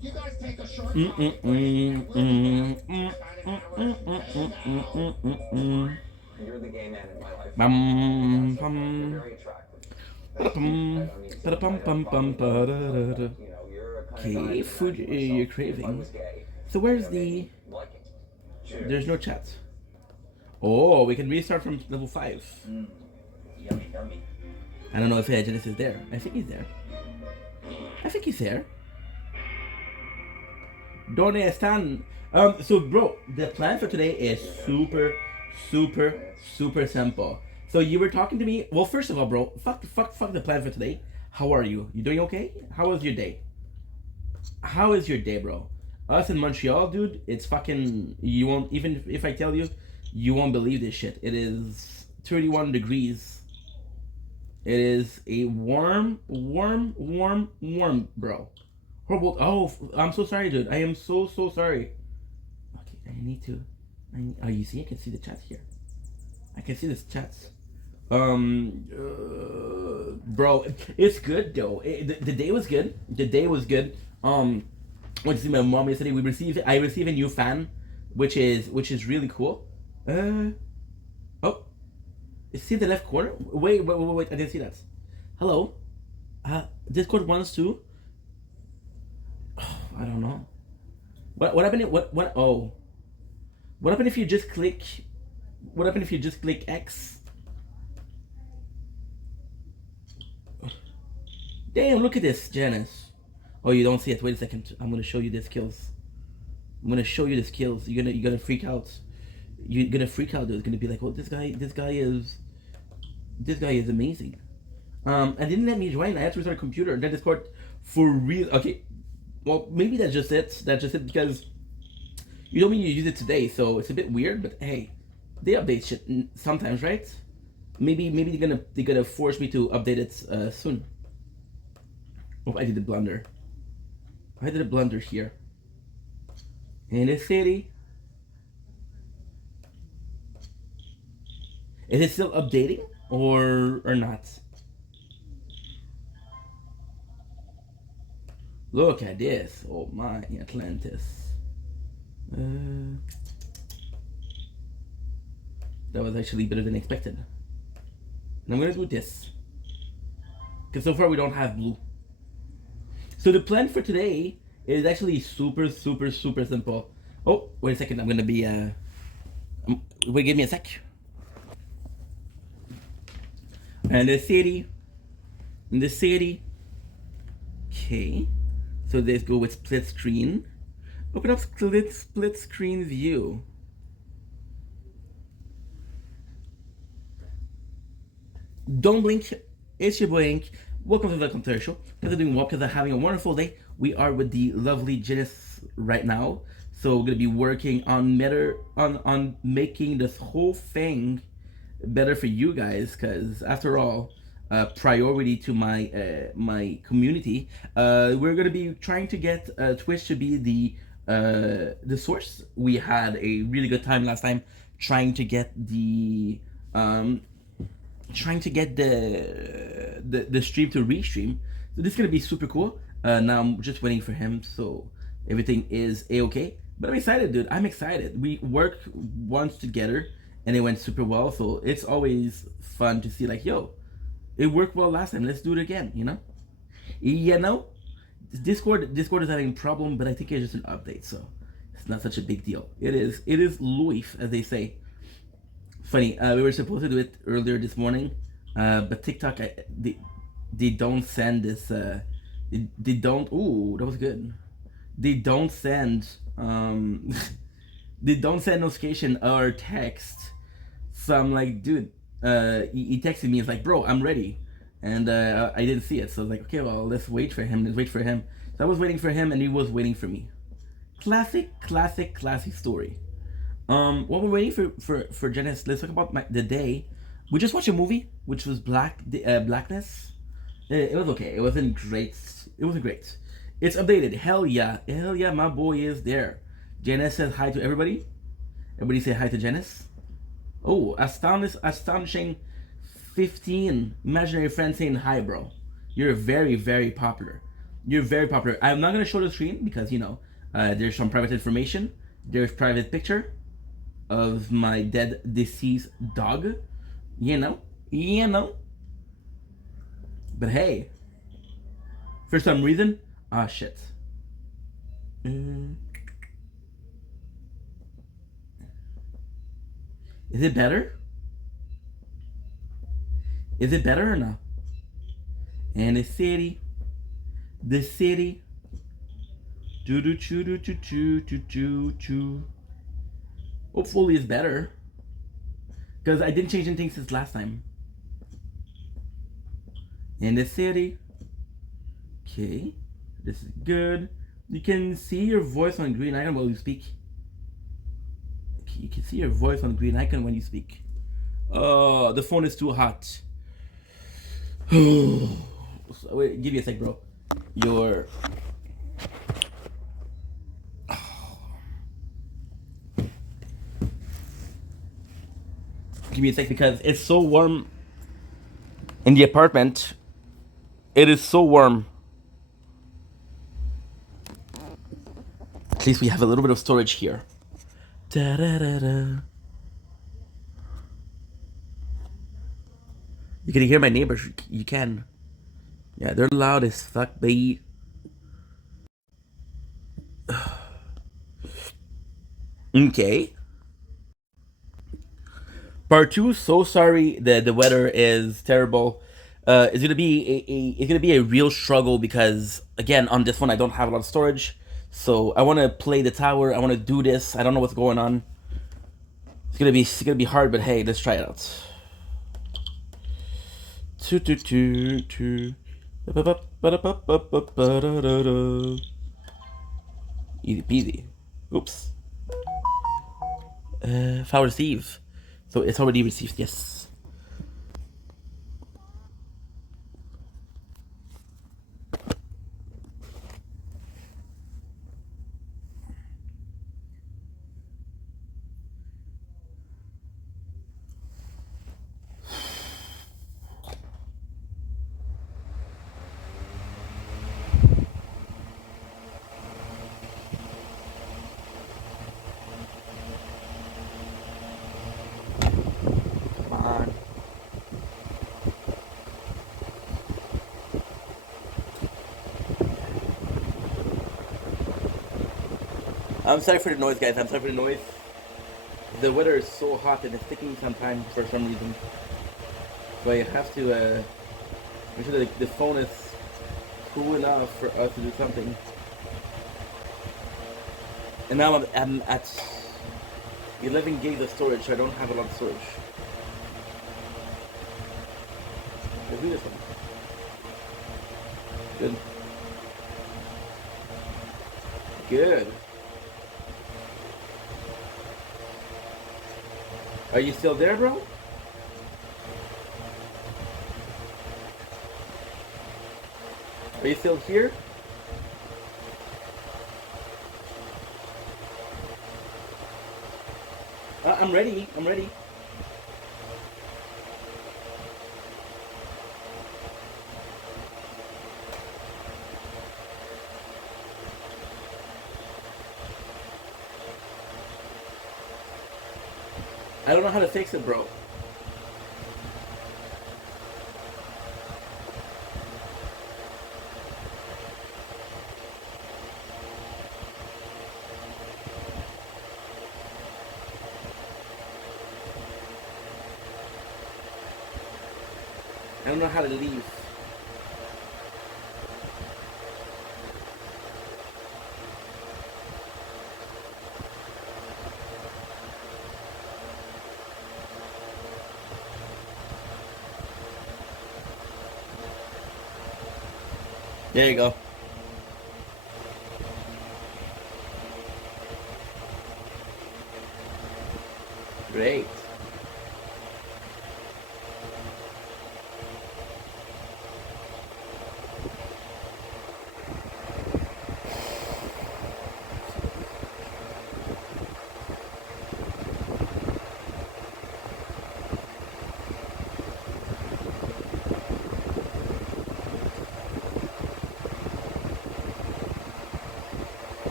You guys take a short coffee break and we'll be back in about an hour. You're the gay man in my life. Bum, You're bum. very attractive. Ba-da-bum, ba-da-bum, ba-da-da-da. You know, you're a kind of guy Okay, who food imagines you're yourself, if I craving. was gay, So where's you know, the... maybe like it. Cheers. There's no chat. Oh, we can restart from level 5. Yummy, yummy. I don't know if Janice is there. I think he's there. I think he's there. Donde están? So bro, the plan for today is super simple. So you were talking to me. Well, first of all, bro, fuck the plan for today. How are you? You doing okay? How was your day? How is your day, bro? Us in Montreal, dude, it's fucking, you won't, even if I tell you, you won't believe this shit. It is 31 degrees. It is a warm, bro. Horrible. Oh, I'm so sorry, dude. I am so sorry. Okay, I need to. Oh, you see, I can see the chat here. I can see this chats. Bro, it's good though. The day was good. The day was good. Went to see my mom yesterday. I received a new fan, which is really cool. Oh, it's in the left corner. Wait, I didn't see that. Hello, Discord wants to. Oh, I don't know. What happened? Oh, what happened if you just click? What happened if you just click X? Damn! Look at this, Janice. Oh, you don't see it. Wait a second. I'm gonna show you the skills. I'm gonna show you the skills. You're gonna freak out. You're gonna freak out. It's gonna be like, oh, this guy is amazing. And didn't let me join. I had to restart a computer. And then Discord for real. Okay. Well, maybe that's just it. That's just it because you told me you use it today, so it's a bit weird. But hey, they update shit sometimes, right? Maybe they're gonna force me to update it soon. Oh, I did a blunder. I did a blunder here. In the city. Is it still updating or not? Look at this. Oh my, Atlantis. That was actually better than expected. And I'm gonna do this. Because so far we don't have blue. So the plan for today is actually super simple. Oh, wait a second. I'm gonna be wait, give me a sec. And the city. Okay. So let's go with split screen. Open up split screen view. Don't blink. It's your boy Ink. Welcome to the Commentary Show. Because I'm doing well, because I'm having a wonderful day. We are with the lovely Janice right now. So we're gonna be working on on making this whole thing better for you guys. Because after all, priority to my my community. We're gonna be trying to get Twitch to be the source. We had a really good time last time trying to get the stream to restream. So this is gonna be super cool. Now I'm just waiting for him, so everything is a-okay. But I'm excited, dude. I'm excited. We worked once together and it went super well, so it's always fun to see like, yo, it worked well last time. Let's do it again, you know? You know, Discord is having a problem, but I think it's just an update, so it's not such a big deal. It is Luif, as they say. Funny, we were supposed to do it earlier this morning, but TikTok, they don't send this. They don't. Ooh, that was good. They don't send. They don't send notification or text. So I'm like, dude. He texted me. It's like, bro, I'm ready, and I didn't see it. So I was like, okay, well, let's wait for him. Let's wait for him. So I was waiting for him, and he was waiting for me. Classic story. While we're waiting for Janice, let's talk about the day. We just watched a movie, which was Blackness. It was okay. It wasn't great. It wasn't great. It's updated. Hell yeah, my boy is there. Janice says hi to everybody. Everybody say hi to Janice. Oh, astonishing 15 imaginary friends saying hi, bro. You're very, very popular. You're very popular. I'm not gonna show the screen because there's some private information. There's private picture of my dead deceased dog. You know. But hey, for some reason, shit. Is it better? Is it better or not? And the city. Hopefully it's better. Because I didn't change anything since last time. In the city. Okay. This is good. You can see your voice on green icon while you speak. Okay, you can see your voice on green icon when you speak. Oh, the phone is too hot. Wait, give me a sec, bro. Give me a sec because it's so warm in the apartment. It is so warm. At least we have a little bit of storage here. Da da da da. You can hear my neighbors. You can. Yeah, they're loud as fuck, baby. Okay. Part 2. So sorry that the weather is terrible. It's gonna be a real struggle because again on this one I don't have a lot of storage. So I want to play the tower. I want to do this. I don't know what's going on. It's gonna be hard, but hey, let's try it out. Easy peasy. Oops. File receive. So it's already received. Yes. I'm sorry for the noise, guys. I'm sorry for the noise. The weather is so hot and it's taking some time for some reason. So I have to make sure that the phone is cool enough for us to do something. And now I'm at 11 gigs of storage, so I don't have a lot of storage. Let's do this one. Good. Good. Are you still there, bro? Are you still here? I'm ready. I'm ready. I don't know how to fix it, bro. don't know how to leave. There you go. Great.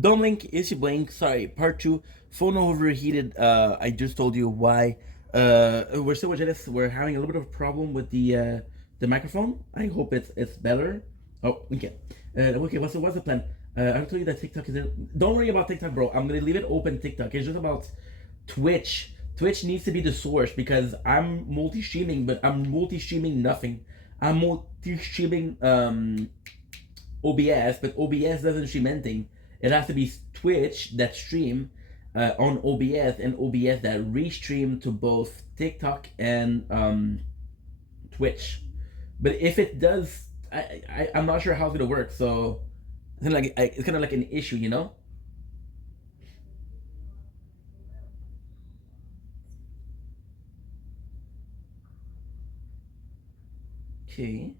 Don't link issue blank. Sorry, part two. Phone overheated. I just told you why. We're still with Janice. We're having a little bit of a problem with the microphone. I hope it's better. Oh, okay. Okay. What's the plan? I'll tell you that TikTok is. Don't worry about TikTok, bro. I'm gonna leave it open. TikTok. It's just about Twitch. Twitch needs to be the source because I'm multi-streaming, but I'm multi-streaming nothing. I'm multi-streaming OBS, but OBS doesn't stream anything. It has to be Twitch that stream on OBS and OBS that restream to both TikTok and Twitch. But if it does, I'm not sure how it's gonna work. So it's kind of like an issue, you know. Okay.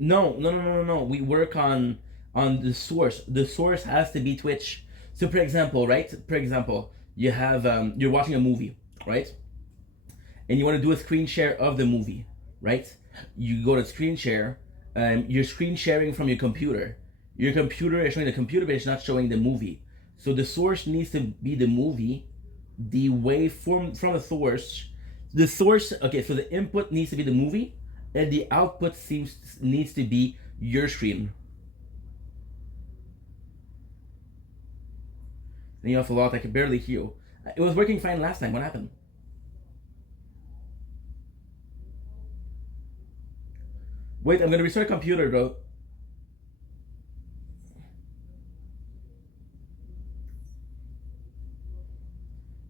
No. We work on the source. The source has to be Twitch. So, for example, right? For example, you have you're watching a movie, right? And you want to do a screen share of the movie, right? You go to screen share. You're screen sharing from your computer. Your computer is showing the computer, but it's not showing the movie. So the source needs to be the movie. The waveform from the source. The source. Okay, so the input needs to be the movie and the output needs to be your stream. And you have a lot. I can barely hear you. It was working fine last time. What happened? Wait, I'm gonna restart computer, bro.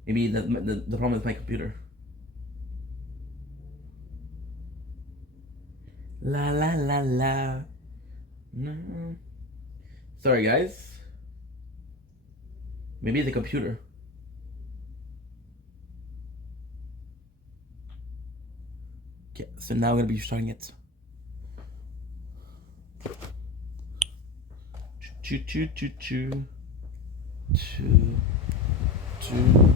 Maybe the problem is my computer. La la la la. No. Sorry, guys. Maybe the computer. Okay, so now I'm gonna be starting it. Choo choo choo choo. Choo choo.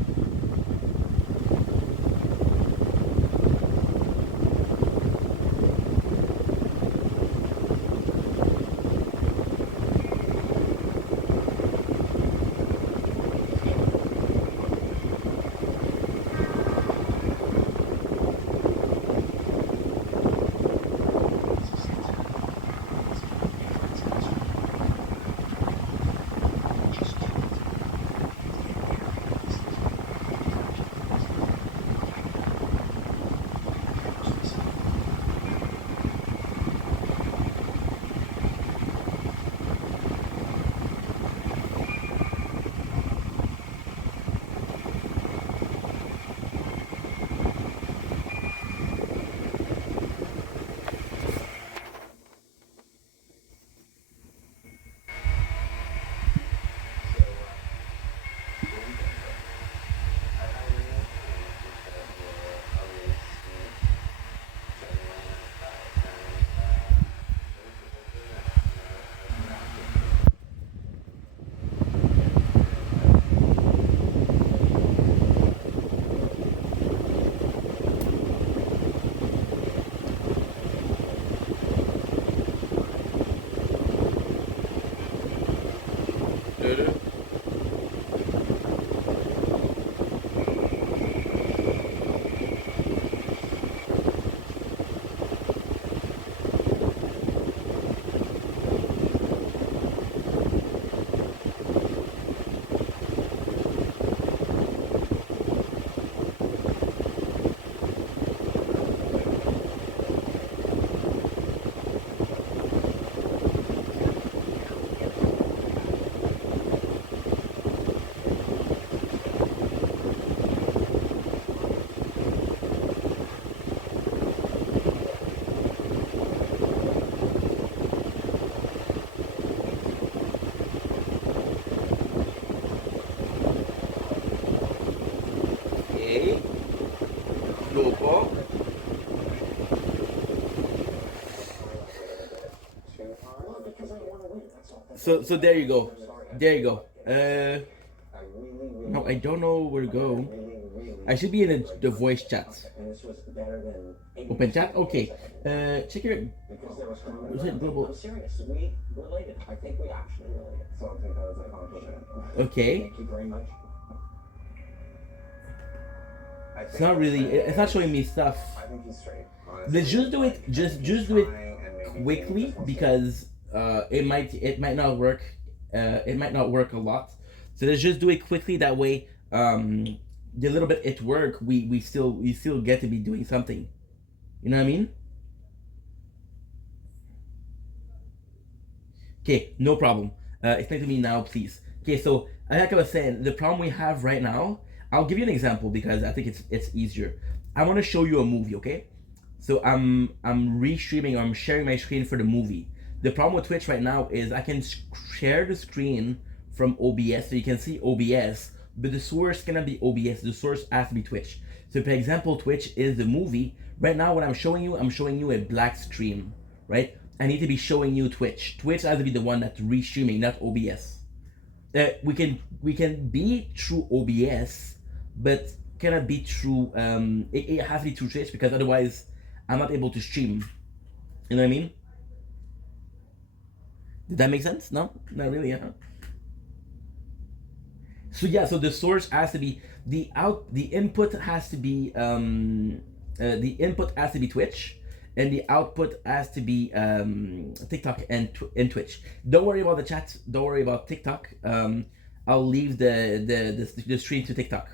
Okay. Slow po. So there you go. There you go. No, I don't know where to go. I should be in the voice chat. Open chat? Okay. Check your. Was it global? I'm serious. We related. I think we actually related. So I think that was a compliment. Okay. Thank you very much. It's not really. It's not showing me stuff. I think he's straight. Honestly. Let's just do it. Just do it quickly because it might not work. It might not work a lot. So let's just do it quickly. That way, the little bit at work, we still get to be doing something. You know what I mean? Okay, no problem. Explain to me now, please. Okay, so like I was saying, the problem we have right now. I'll give you an example because I think it's easier. I want to show you a movie, okay? So I'm restreaming or I'm sharing my screen for the movie. The problem with Twitch right now is I can share the screen from OBS so you can see OBS, but the source cannot be OBS. The source has to be Twitch. So for example, Twitch is the movie. Right now, what I'm showing you a black screen, right? I need to be showing you Twitch. Twitch has to be the one that's restreaming, not OBS. We can be through OBS, but cannot be through. It has to be through Twitch because otherwise, I'm not able to stream. You know what I mean? Did that make sense? No, not really. Huh? So yeah, so the source has to be the input has to be the input has to be Twitch, and the output has to be TikTok and Twitch. Don't worry about the chat. Don't worry about TikTok. I'll leave the stream to TikTok.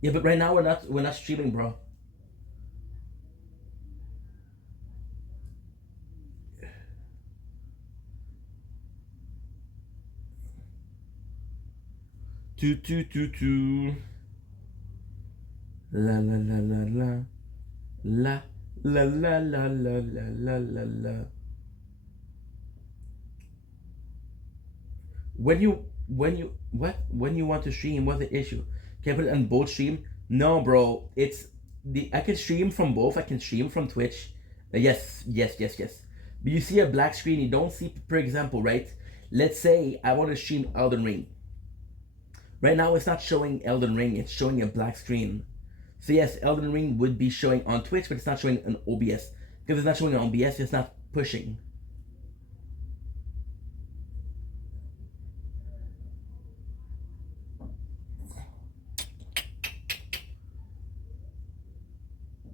Yeah, but right now we're not streaming, bro. Tu. La la la la la. La la la la la la la la. When you want to stream, what's the issue? Can I put it on both stream? No, bro. I can stream from both. I can stream from Twitch. Yes. But you see a black screen. You don't see, for example, right? Let's say I want to stream Elden Ring. Right now, it's not showing Elden Ring. It's showing a black screen. So yes, Elden Ring would be showing on Twitch, but it's not showing on OBS. Because it's not showing on OBS, it's not pushing.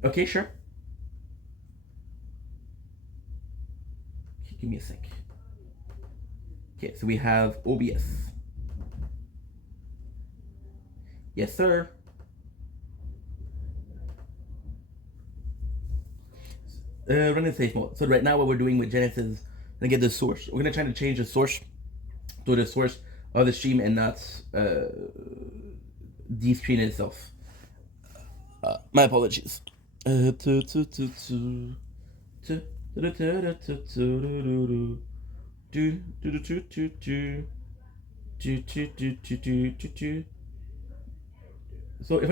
Okay, sure. Okay, give me a sec. Okay, so we have OBS. Yes, sir. Run in safe mode. So right now what we're doing with Genesis is gonna get the source. We're gonna try to change the source to the source of the stream and not the screen itself. My apologies. So if I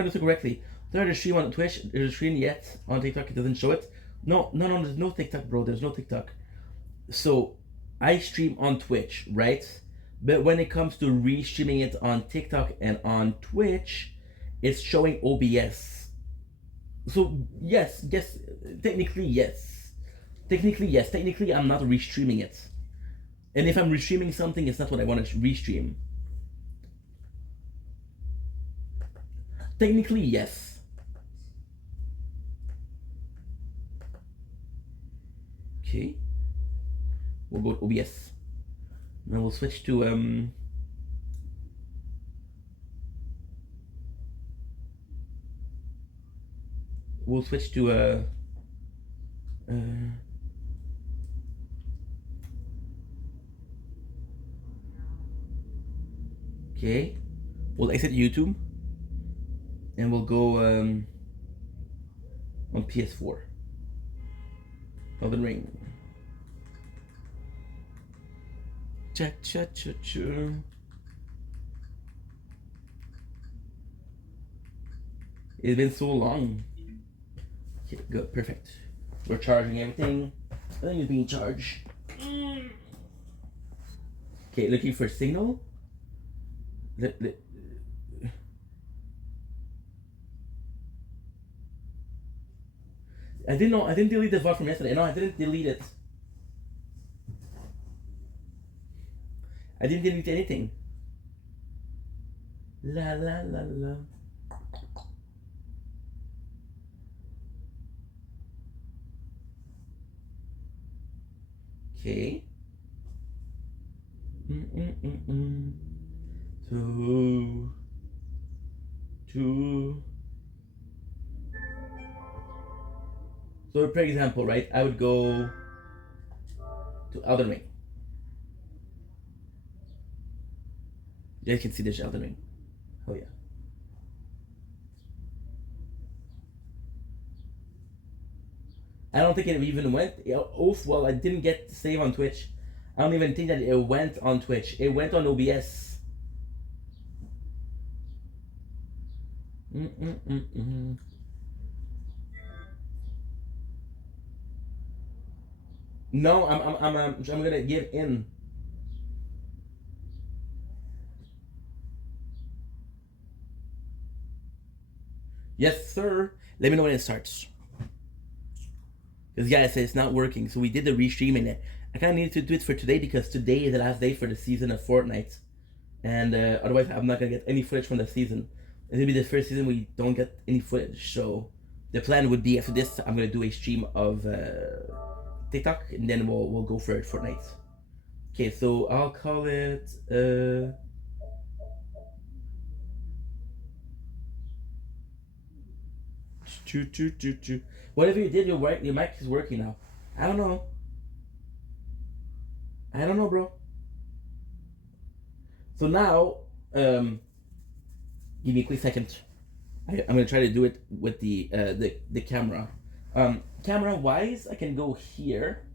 understood correctly, there's a stream on Twitch, there's a stream yet on TikTok, it doesn't show it. No, there's no TikTok, bro, there's no TikTok. So I stream on Twitch, right? But when it comes to re-streaming it on TikTok and on Twitch, it's showing OBS. So yes, technically yes. Technically I'm not re-streaming it. And if I'm restreaming something, it's not what I want to restream. Technically, yes. Okay. We'll go to OBS. Now we'll switch to okay. We'll exit YouTube and we'll go on PS4. Elden Ring. Cha cha cha cha. It's been so long. Okay, good, perfect. We're charging everything. Everything is being charged. Okay, looking for signal. I didn't know. I didn't delete the VOD from yesterday. No, I didn't delete it. I didn't delete anything. La la la la. Okay. Two. So, for example, right, I would go to Elden Ring. You guys can see this Elden Ring. Oh yeah. I don't think it even went. Oof, well, I didn't get to save on Twitch. I don't even think that it went on Twitch. It went on OBS. No, I'm gonna give in. Yes, sir. Let me know when it starts. Because guys, it's not working. So we did the restreaming it. I kind of needed to do it for today because today is the last day for the season of Fortnite, and otherwise I'm not gonna get any footage from the season. It's gonna be the first season we don't get any footage. So the plan would be after this, I'm gonna do a stream of TikTok, and then we'll go for Fortnite. Okay, so I'll call it. Whatever you did, your mic is working now. I don't know. I don't know, bro. So now, give me a quick second. I'm gonna try to do it with the camera. Camera wise, I can go here.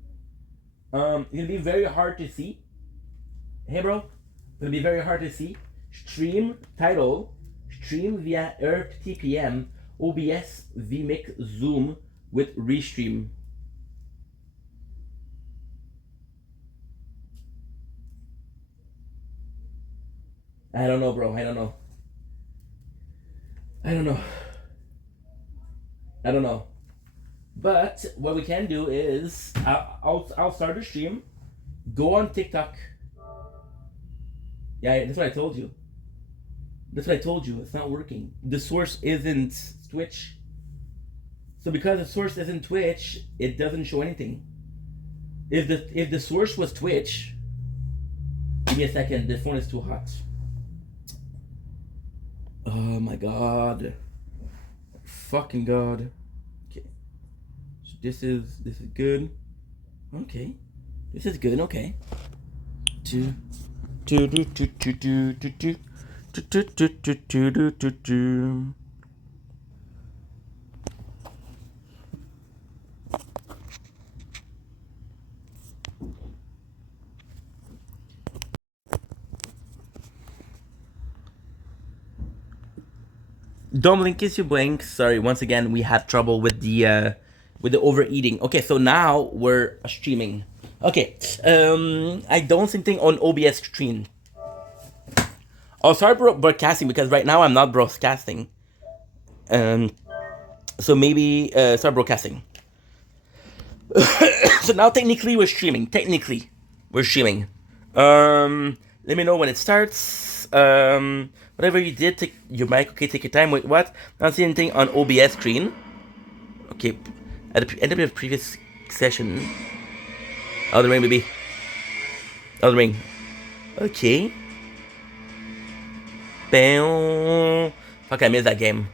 It's gonna be very hard to see. Hey, bro, it's gonna be very hard to see. Stream title: stream via ERP-TPM, OBS, vMix, Zoom with Restream. I don't know, bro. I don't know. But what we can do is I'll start a stream. Go on TikTok. Yeah, that's what I told you. It's not working. The source isn't Twitch. So because the source isn't Twitch, it doesn't show anything. If the source was Twitch, give me a second. The phone is too hot. Oh my god. Fucking god. Okay. So this is good. Okay. This is good. Okay. Two. Domlink is you blink. Sorry, once again we had trouble with the overeating. Okay, so now we're streaming. Okay, I don't see anything on OBS stream. I'll start broadcasting because right now I'm not broadcasting. So maybe start broadcasting. So now technically we're streaming. Let me know when it starts. Whatever you did, take your mic. Okay, take your time. Wait, what? I don't see anything on OBS screen. Okay, at the end of the previous session. Elden Ring, baby. Elden Ring. Okay. Bam. Fuck, I missed that game.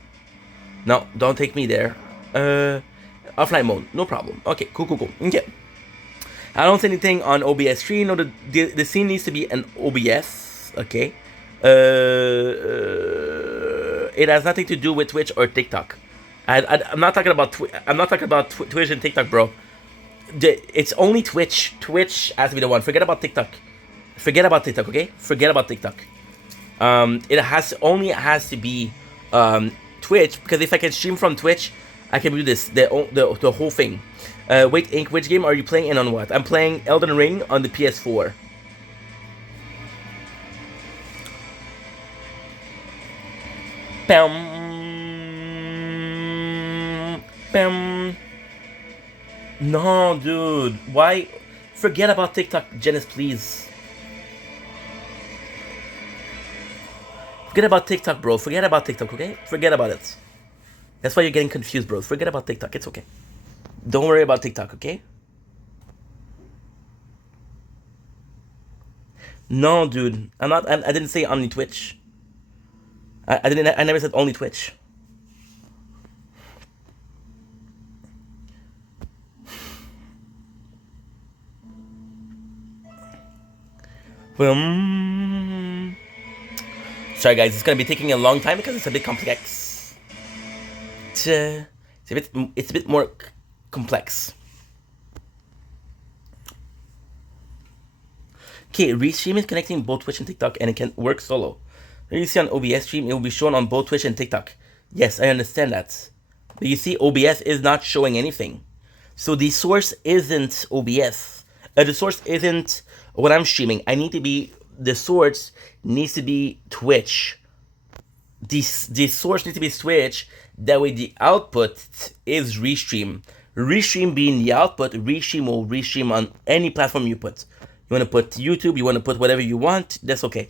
No, don't take me there. Offline mode, no problem. Okay, cool. Okay. I don't see anything on OBS screen. No, the scene needs to be an OBS. Okay. It has nothing to do with Twitch or TikTok. I'm not talking about Twitch and TikTok, bro. It's only Twitch. Twitch has to be the one. Forget about TikTok. Okay? Forget about TikTok. It has to be Twitch, because if I can stream from Twitch, I can do this the whole thing. Wait, Ink, which game are you playing and on what? I'm playing Elden Ring on the PS4. Bam. No, dude. Why? Forget about TikTok, Janice, please. Forget about TikTok, bro. Forget about TikTok, okay? Forget about it. That's why you're getting confused, bro. Forget about TikTok. It's okay. Don't worry about TikTok, okay? No, dude. I didn't say only Twitch. I never said only Twitch. Sorry, guys. It's gonna be taking a long time because it's a bit complex. It's a bit more complex. Okay, Restream is connecting both Twitch and TikTok, and it can work solo. You see on OBS stream, it will be shown on both Twitch and TikTok. Yes, I understand that. But you see, OBS is not showing anything. So the source isn't OBS. The source isn't what I'm streaming. The source needs to be Twitch. The source needs to be Twitch. That way the output is Restream. Restream being the output, Restream will restream on any platform you put. You want to put YouTube, you want to put whatever you want, that's okay.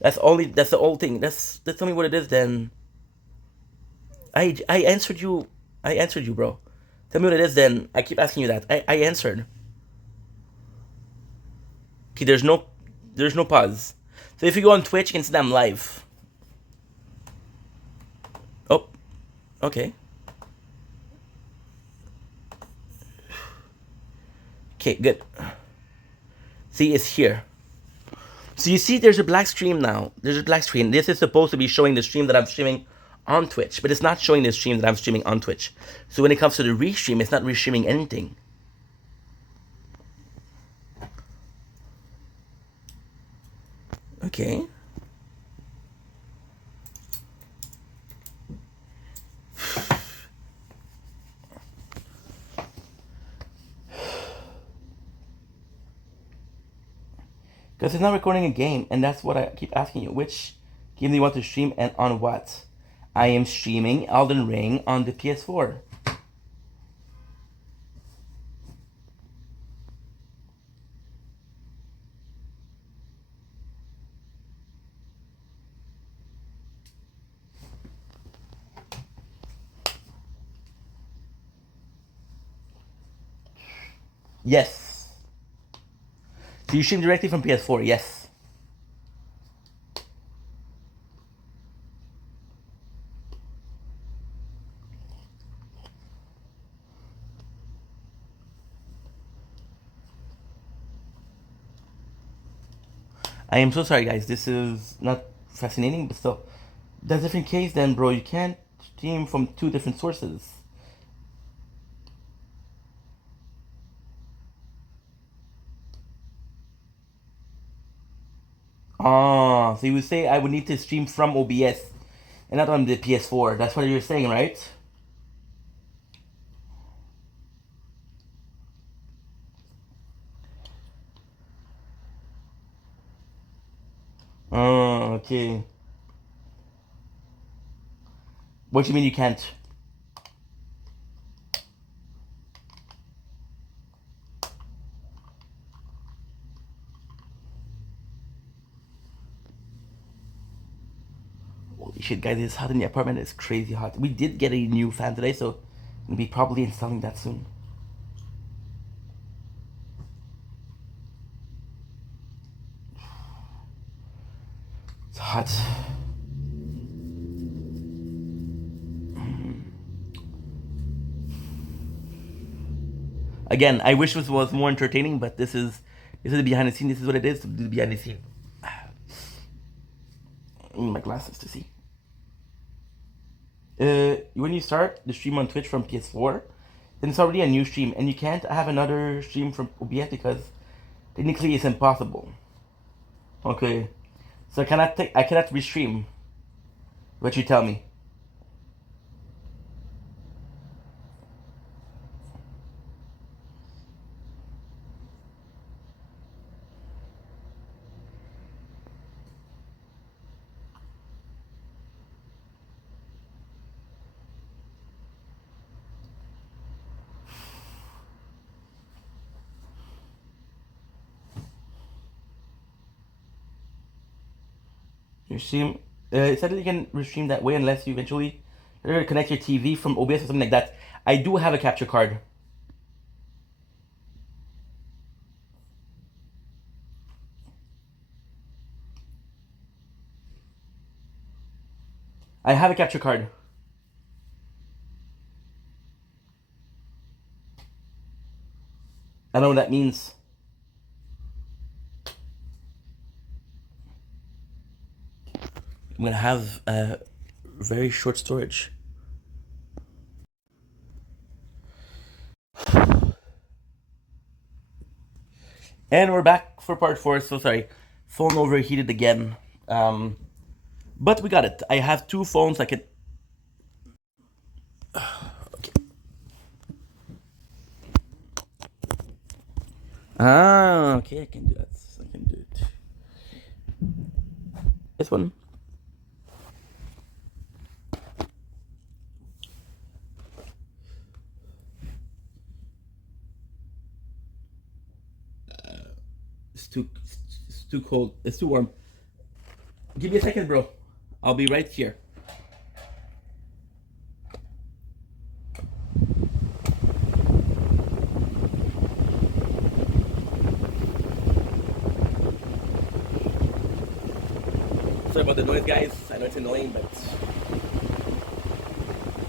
That's the whole thing. Tell me what it is then. I answered you, bro. Tell me what it is then. I keep asking you that. I answered. Okay, there's no pause. So if you go on Twitch, you can see them live. Oh, okay. Okay, good. See, it's here. So you see there's a black stream now. There's a black screen. This is supposed to be showing the stream that I'm streaming on Twitch, but it's not showing the stream that I'm streaming on Twitch. So when it comes to the restream, it's not restreaming anything. Okay. Because it's not recording a game, and that's what I keep asking you. Which game do you want to stream and on what? I am streaming Elden Ring on the PS4. Yes. So you stream directly from PS4, yes. I am so sorry, guys. This is not fascinating, but still. That's a different case then, bro. You can't stream from two different sources. Ah, so you would say I would need to stream from OBS and not on the PS4. That's what you're saying, right? Oh, okay. What do you mean you can't? shit, guys, it's hot in the apartment. It's crazy hot. We did get a new fan today, so we'll be probably installing that soon. It's hot. Again, I wish this was more entertaining, but this is the behind the scene. This is what it is to do the behind the scene. I need my glasses to see. When you start the stream on Twitch from PS4, then it's already a new stream, and you can't have another stream from OBS because technically it's impossible. Okay, so I cannot restream. What you tell me? Restream. It said that you can restream that way unless you eventually connect your TV from OBS or something like that. I do have a capture card. I have a capture card. I don't know what that means. I'm gonna have very short storage. And we're back for part 4. So sorry, phone overheated again. But we got it. I have 2 phones. I can. Okay. Ah, okay. I can do that. I can do it. This one. It's too cold. It's too warm. Give me a second, bro. I'll be right here. Sorry about the noise, guys. I know it's annoying, but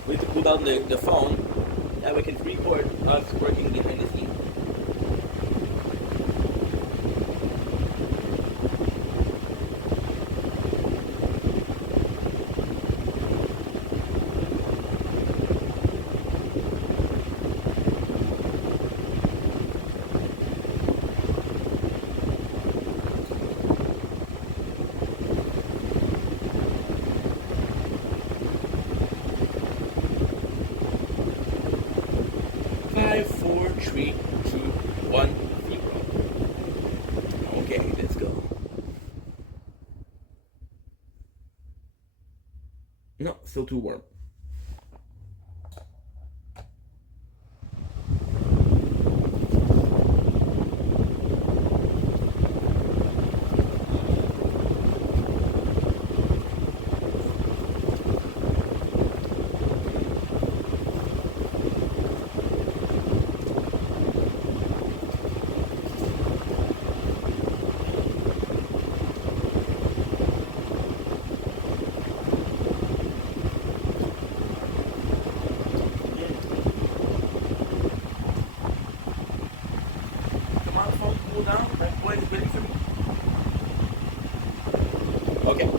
we need to pull down the phone. That we can record us working behind the scenes. No, still too warm. Okay.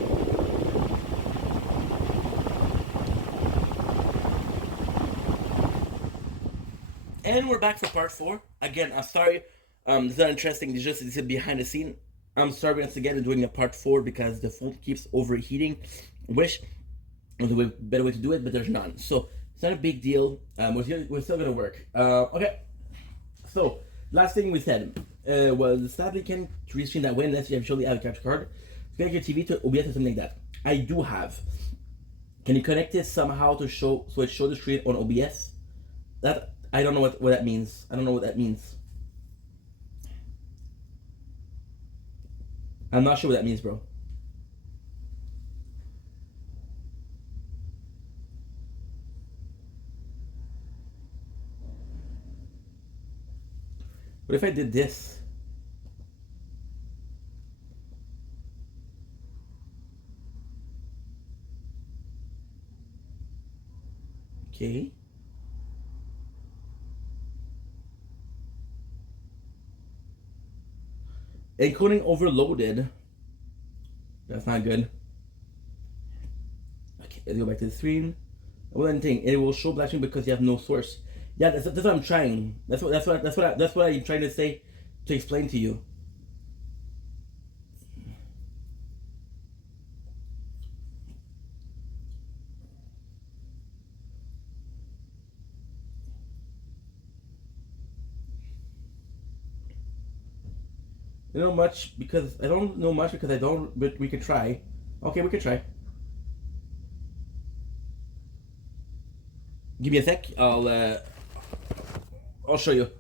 And we're back for part 4. Again, I'm sorry. It's not interesting. It's just behind the scene. I'm sorry once again doing a part 4 because the phone keeps overheating. Wish there was a better way to do it, but there's none. So it's not a big deal. We're still gonna work. Okay. So last thing we said was sadly can't restream that way unless you actually have a capture card. Connect your TV to OBS or something like that. I do have. Can you connect it somehow to show so it shows the screen on OBS? That I don't know what that means. I don't know what that means. I'm not sure what that means, bro. What if I did this? Okay. Encoding overloaded. That's not good. Okay, let's go back to the screen. One thing, it will show black screen because you have no source. Yeah, that's what I'm trying. That's what I'm trying to say, to explain to you. I don't know much because I don't know much because I don't. But we could try. Okay, we could try. Give me a sec. I'll show you.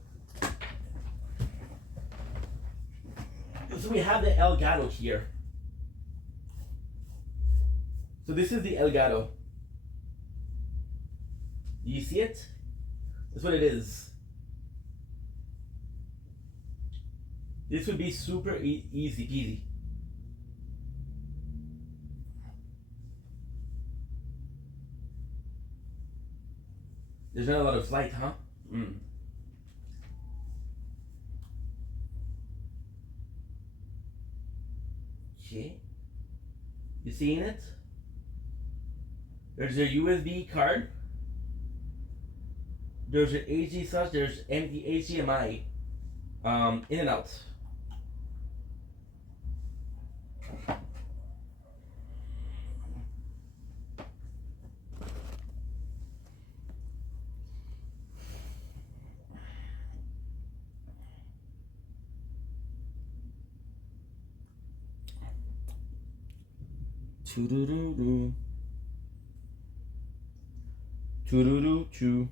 So we have the Elgato here. So this is the Elgato. You see it? That's what it is. This would be super easy peasy. There's not a lot of light, huh? Okay. You seeing it? There's a USB card. There's an HD slash. There's empty HDMI. In and out. Choo-doo-doo-doo. Choo-doo-doo-choo.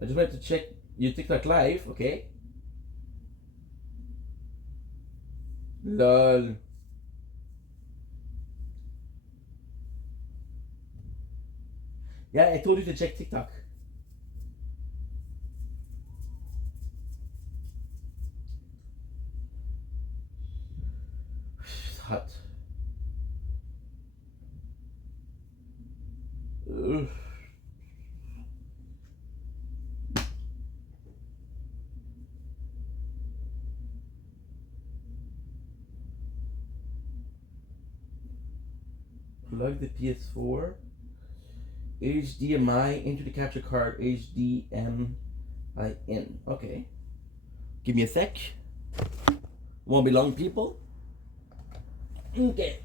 I just wanted to check your TikTok live, okay? Lol. Yeah, I told you to check TikTok. It's hot. Ugh. Plug the PS4. HDMI into the capture card. HDMI in. Okay. Give me a sec. Won't be long, people. Okay.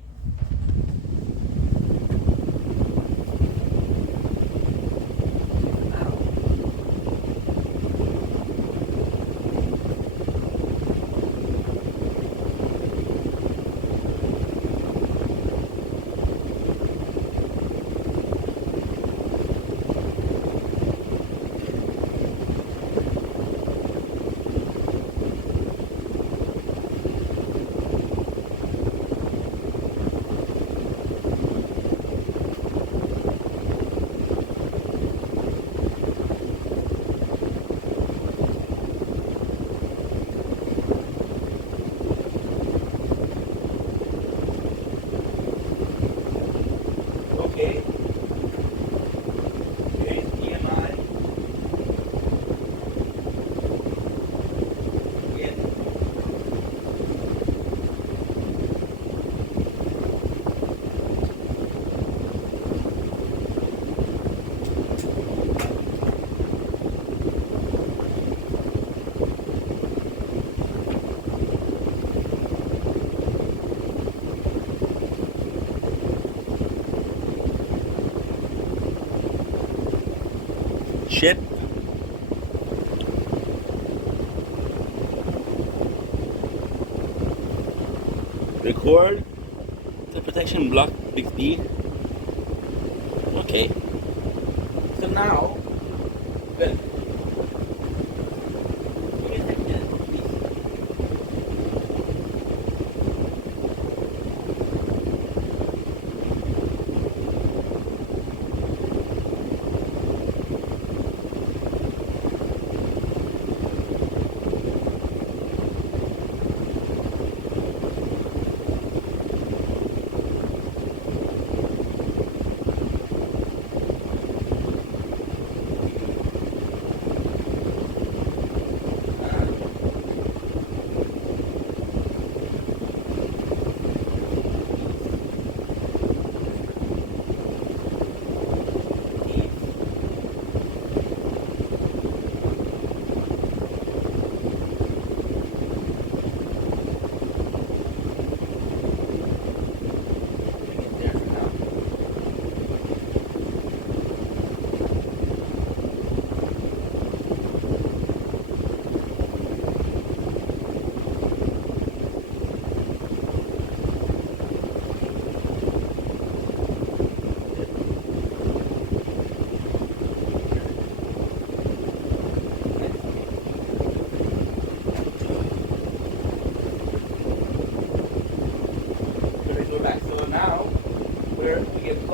Okay. HDMI. In. Ship. Record. The protection block Bixby. Okay. So now, good. Give me a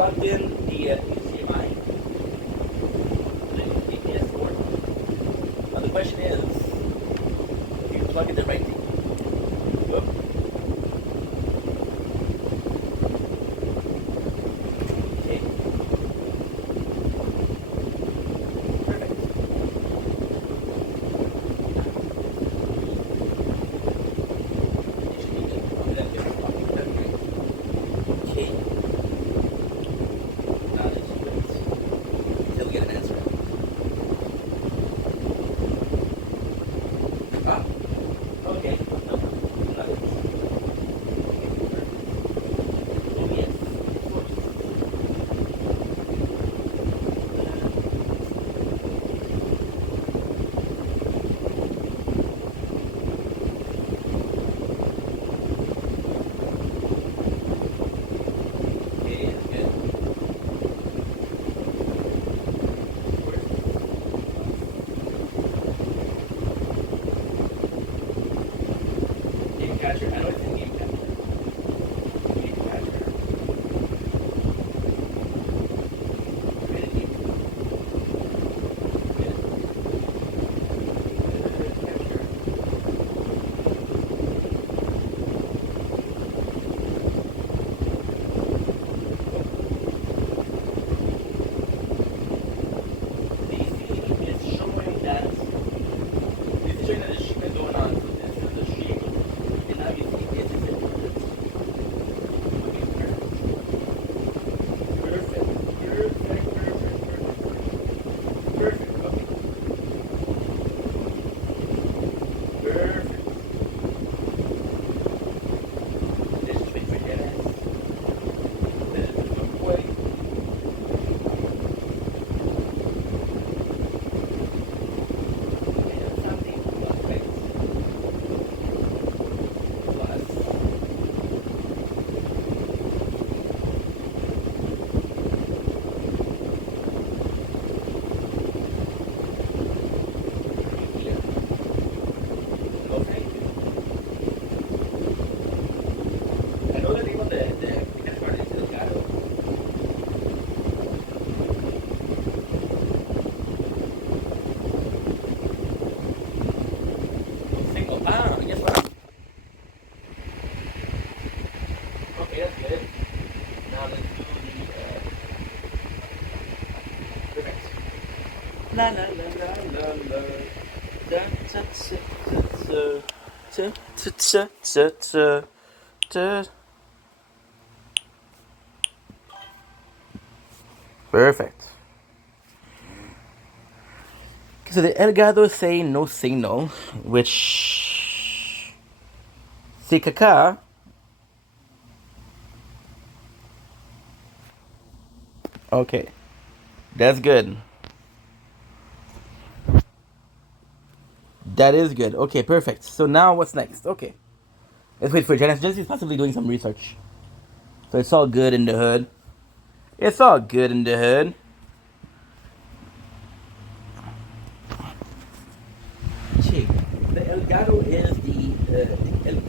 plugged in the HDMI, the PS4. Now the question is, do you plug in the right thing? Whoop. Okay. Perfect. You should be good. Okay, that's good. Okay, that's great. Okay. Now let's wait until we get an answer. Ah, okay. No, not it. Oh yes, of course. Okay, that's good. Of course. Game catcher. I know it's in game catcher. Game catcher. Create a game. Good. Good capture. The scene is showing that this is showing that the shipment going on. So this is the shape, and now you see this is it. Okay, perfect. Perfect. Okay. Perfect. This is fit for Dennis. This is for boy. And something plus right. Plus. Here. No, thank you. I know the name of the catch card is Elgato. Single. Ah, yes, what? Okay, that's good. Now let's do the perfect. La la la la la la. Da da da da da da da. Perfect. Okay, so the Elgato is saying no signal, which Sikaka. Okay, that's good. That is good. Okay, perfect. So now what's next? Okay, let's wait for Genesis. Genesis is possibly doing some research. So it's all good in the hood. It's all good in the hood. Okay, the Elgato is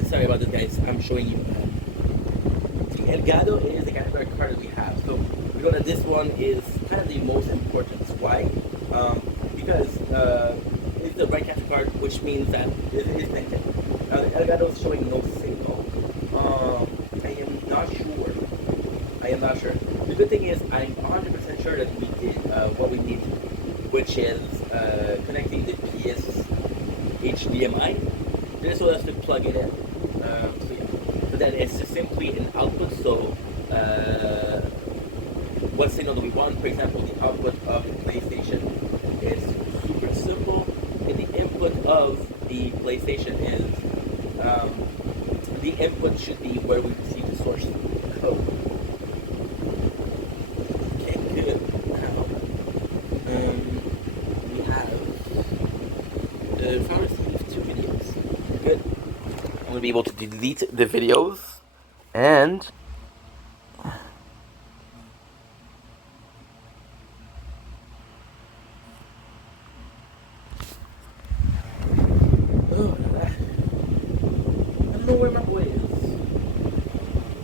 sorry about this, guys. I'm showing you. The Elgato is the category card that we have. So we know that this one is kind of the most important. Why? Because it's the right category card, which means that it is connected. Now the Elgato is showing no signal. I am not sure. I am not sure. The good thing is I'm 100% sure that we did what we need, which is connecting the PS HDMI. This will have to plug it in. So yeah. So that it's just simply an output. So what signal do we want? For example, the output of the PlayStation is super simple, and the input of the PlayStation is the input should be where we receive the source code. Okay, good. Now we have the file received 2 videos. Good. I'm gonna be able to delete the videos and oh, I don't know where my boy is.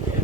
Okay.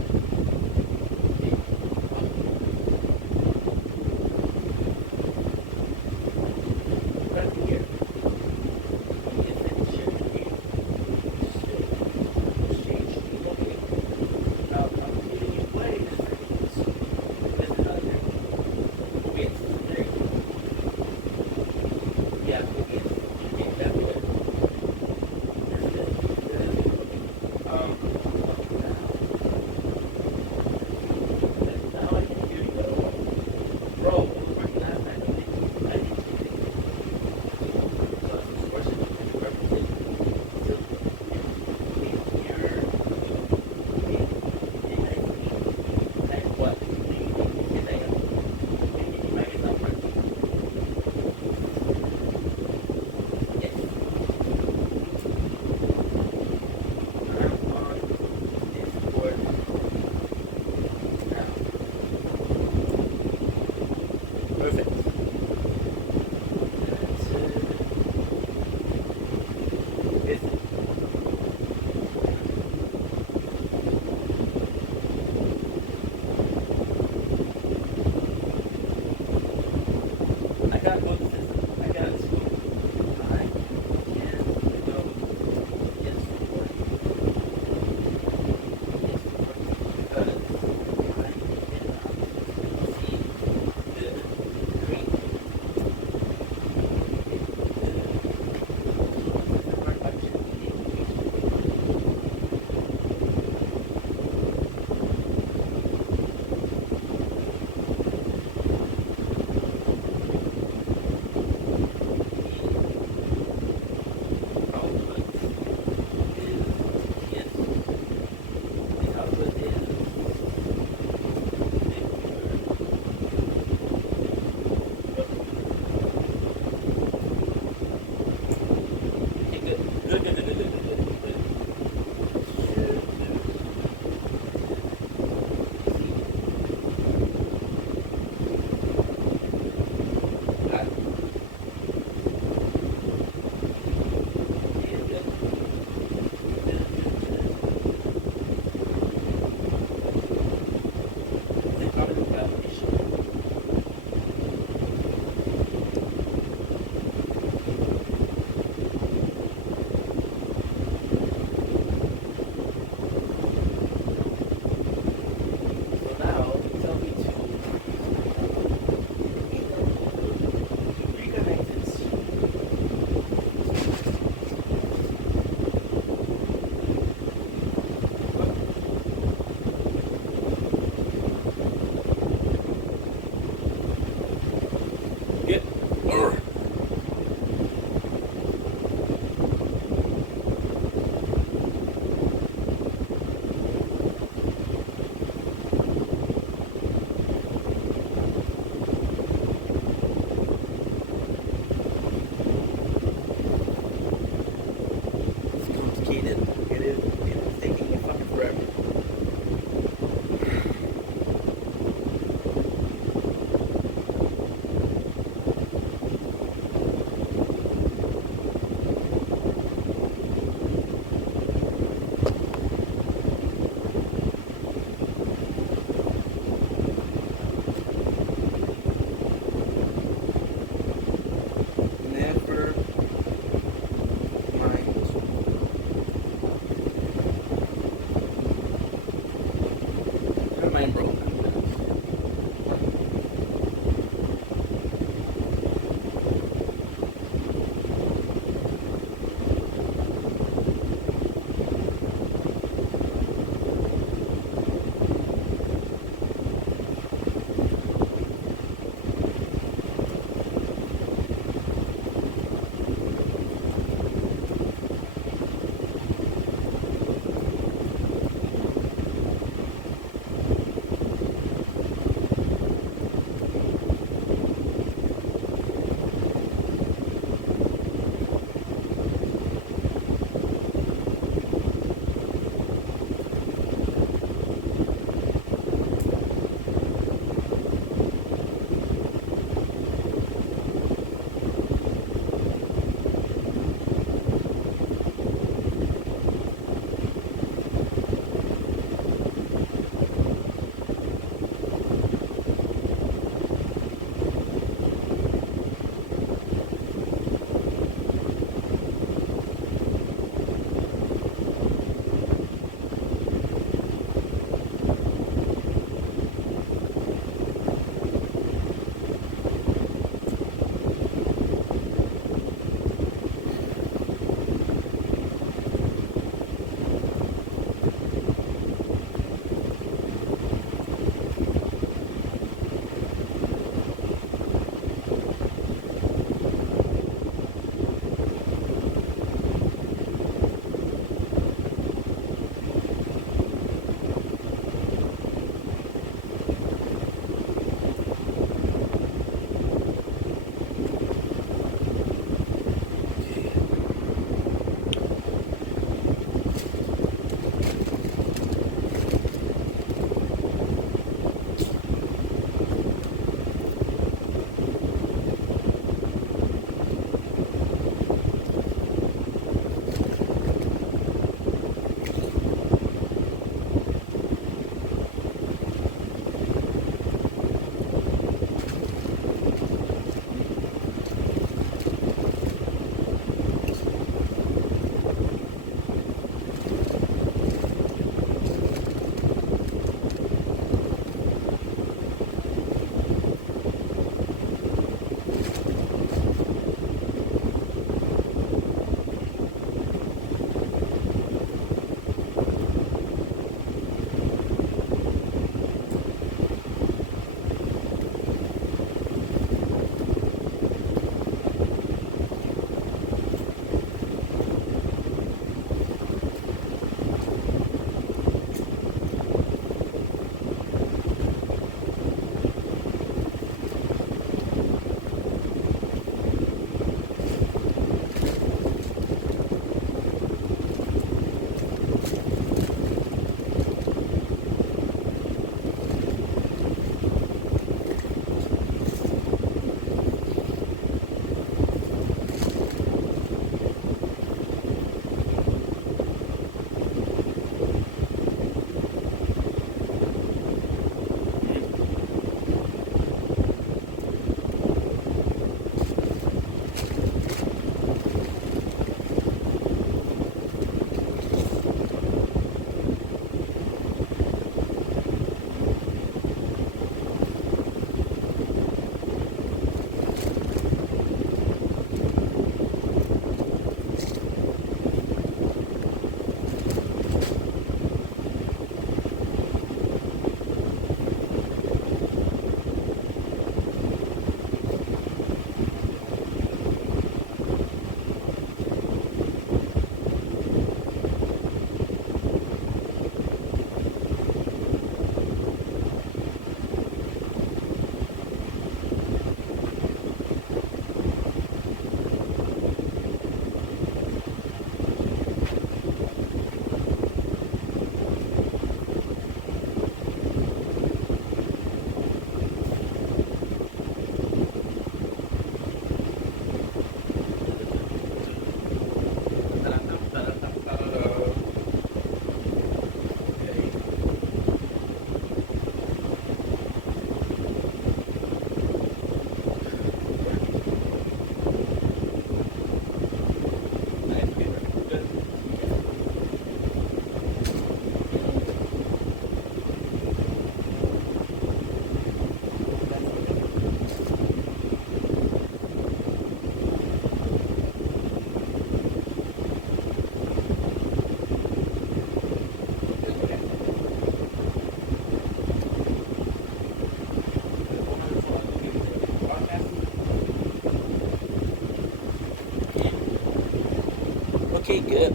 Okay, good.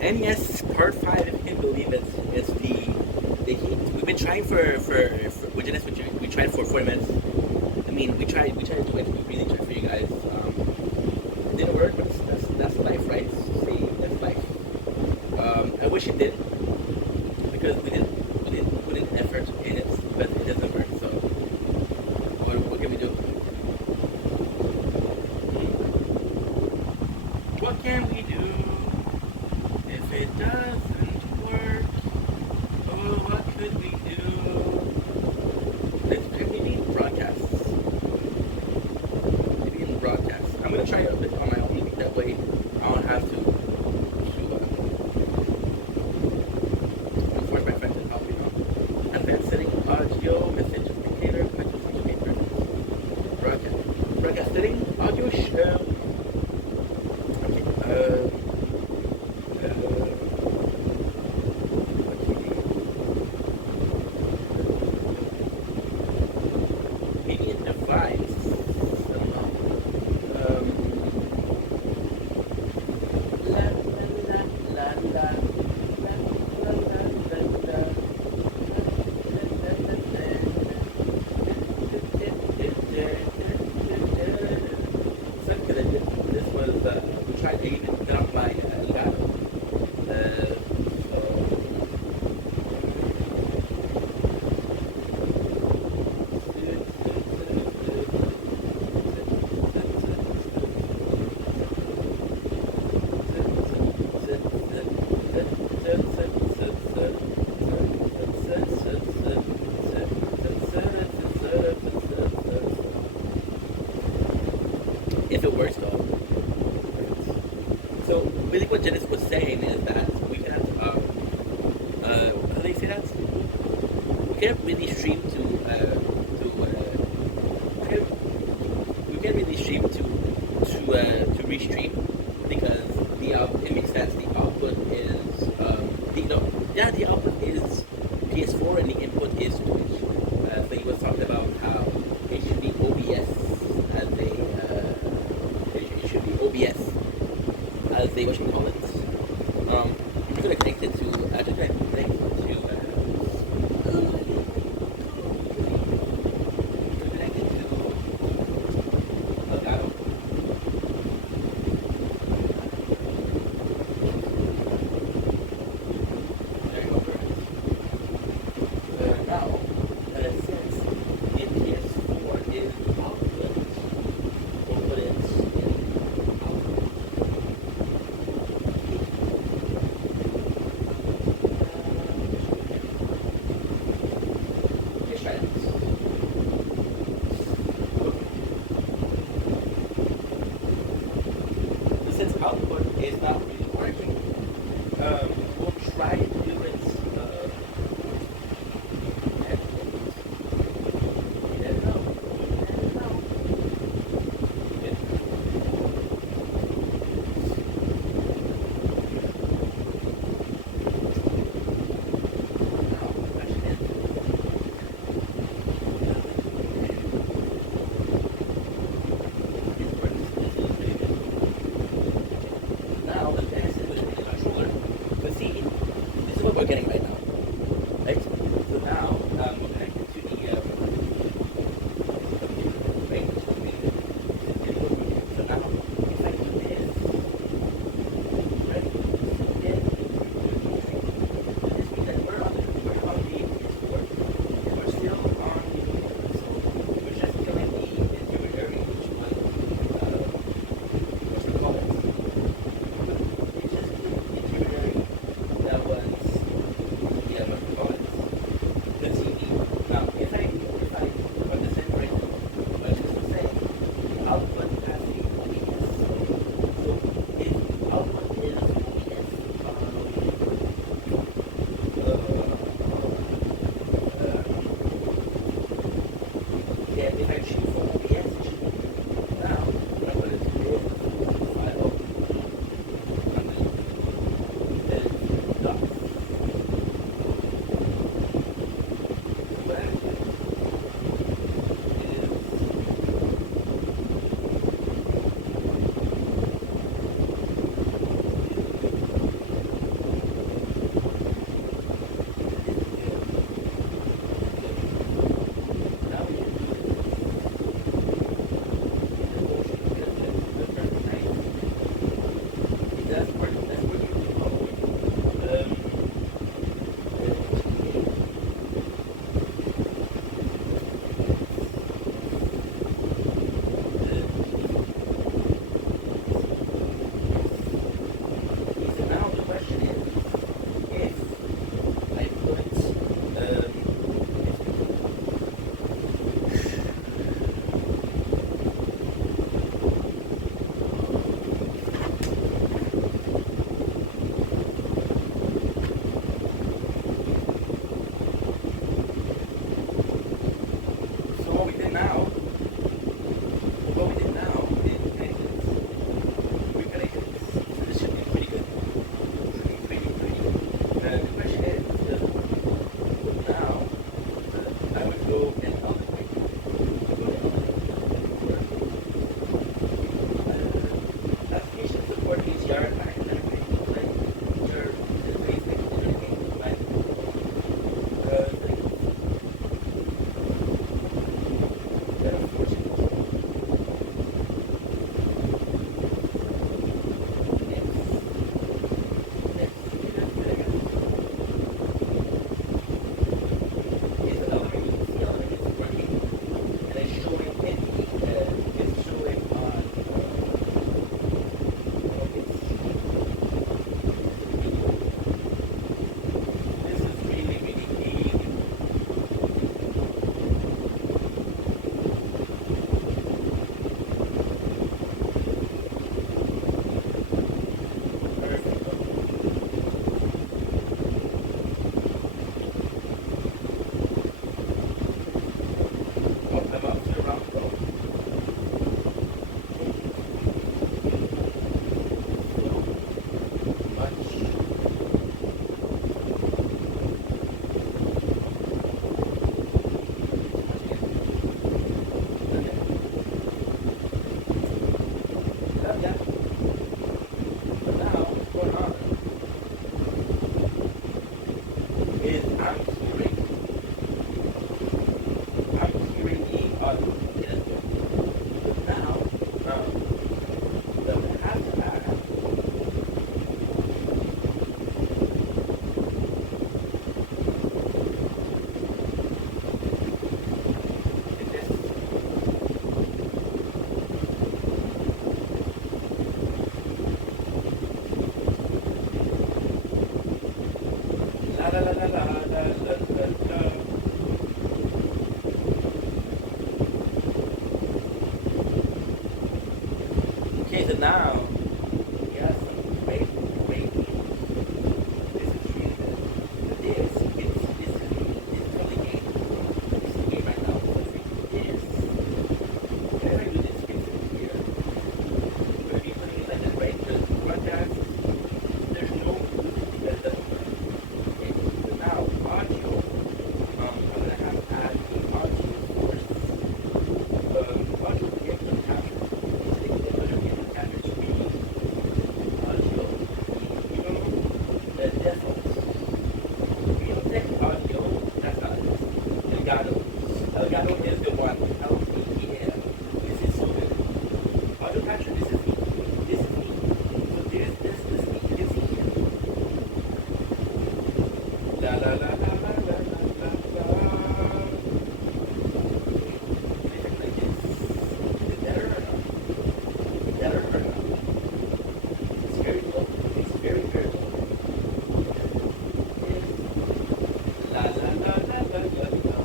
And yes, part five, if you can believe it, is the heat. We've been trying for with Janice, we tried for 40 minutes. I mean, we tried to do it. We really tried for you guys. It didn't work, but that's life, right? See, that's life. I wish it did because we didn't put in effort in it, but it doesn't work. So what can we do? What can we do if it doesn't work? Oh, what could we do? Let's maybe broadcasts. Maybe in broadcasts. I'm gonna try it a bit on my own. That way, I don't have to force my friend to help me out. Advanced setting, audio, message indicator, message indicator, broadcast, broadcast setting, audio. Okay. Maybe a device. I don't know. La la la la la la la la this was we tried to even get off my Elgato. If it works though. So really what Janice was saying is that we cannot how do they say that? We can't really stream to we can't really stream to restream because it makes sense. The output is the output is PS4 and the input is Twitch. So he was talking about how it should be OBS as it should be OBS as they what you call it. I'm gonna connect it to I just connect to Elgato. There you go, perfect. Now, since the PS4 is output, we'll put it in output. Let's try this. Okay. Since output is not really working, we'll try to do it. Now, the best is with the controller. But see, this is what we're getting right now. Right? So now, we're connected to the right? So now, if I do this, right? This means that we're on the PS4, and we're still on the computer. So we're just killing the intermediary, which was what's it called? It's just the intermediary that was La la la la la la la la la. Like this. Is it better or not? Better or not? It's very low. It's very, very low. La la la la la la la.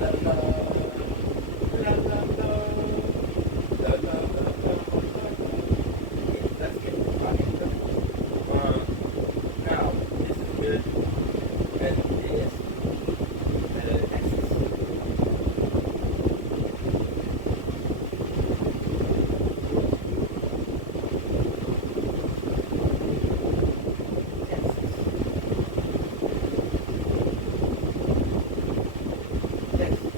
La la. La la la. La la la la. Okay, let's get talking about now this is good. And this Texas.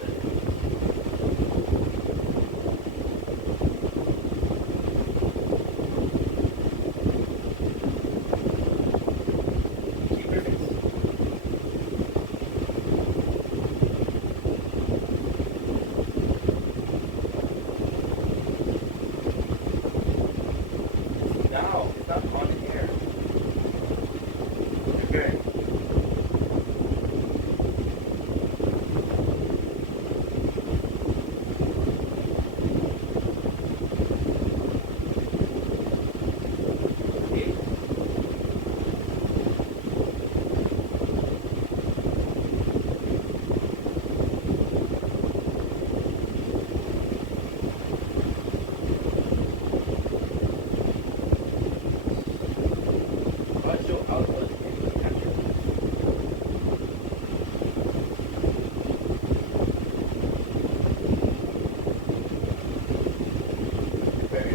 Now it's not on the air. Okay. Okay. Audio output input capture. Very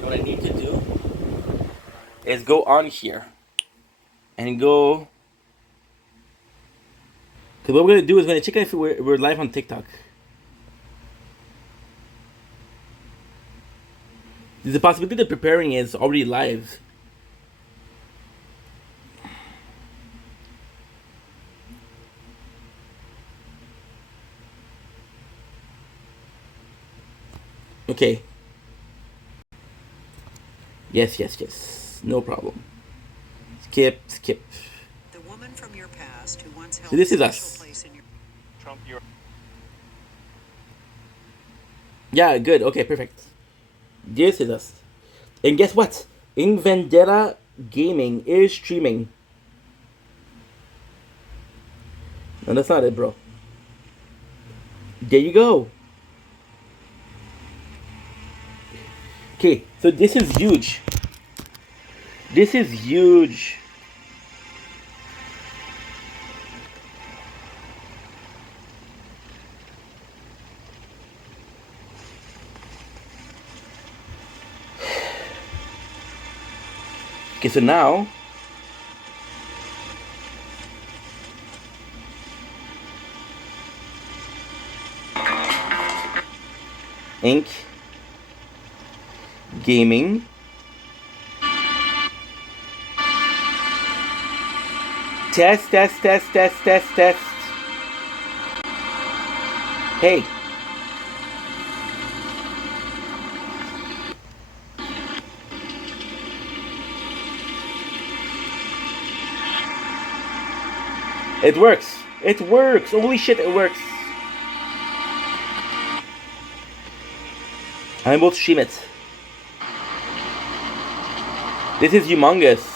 what I need to do is go on here and go. Because what we're gonna do is we're gonna check if we're live on TikTok. There's a possibility that preparing is already live. Okay. Yes, yes, yes. No problem. Skip, skip. The woman from your past who once held So this is a us. special place in your Trump, you're Yeah, good. Okay, perfect. This is us. And guess what? In Vendetta Gaming is streaming. No, that's not it, bro. There you go. Okay, so this is huge. This is huge. Okay, so now Ink Gaming test. Hey, it works. It works. Holy shit, it works. I'm able to stream it. This is humongous.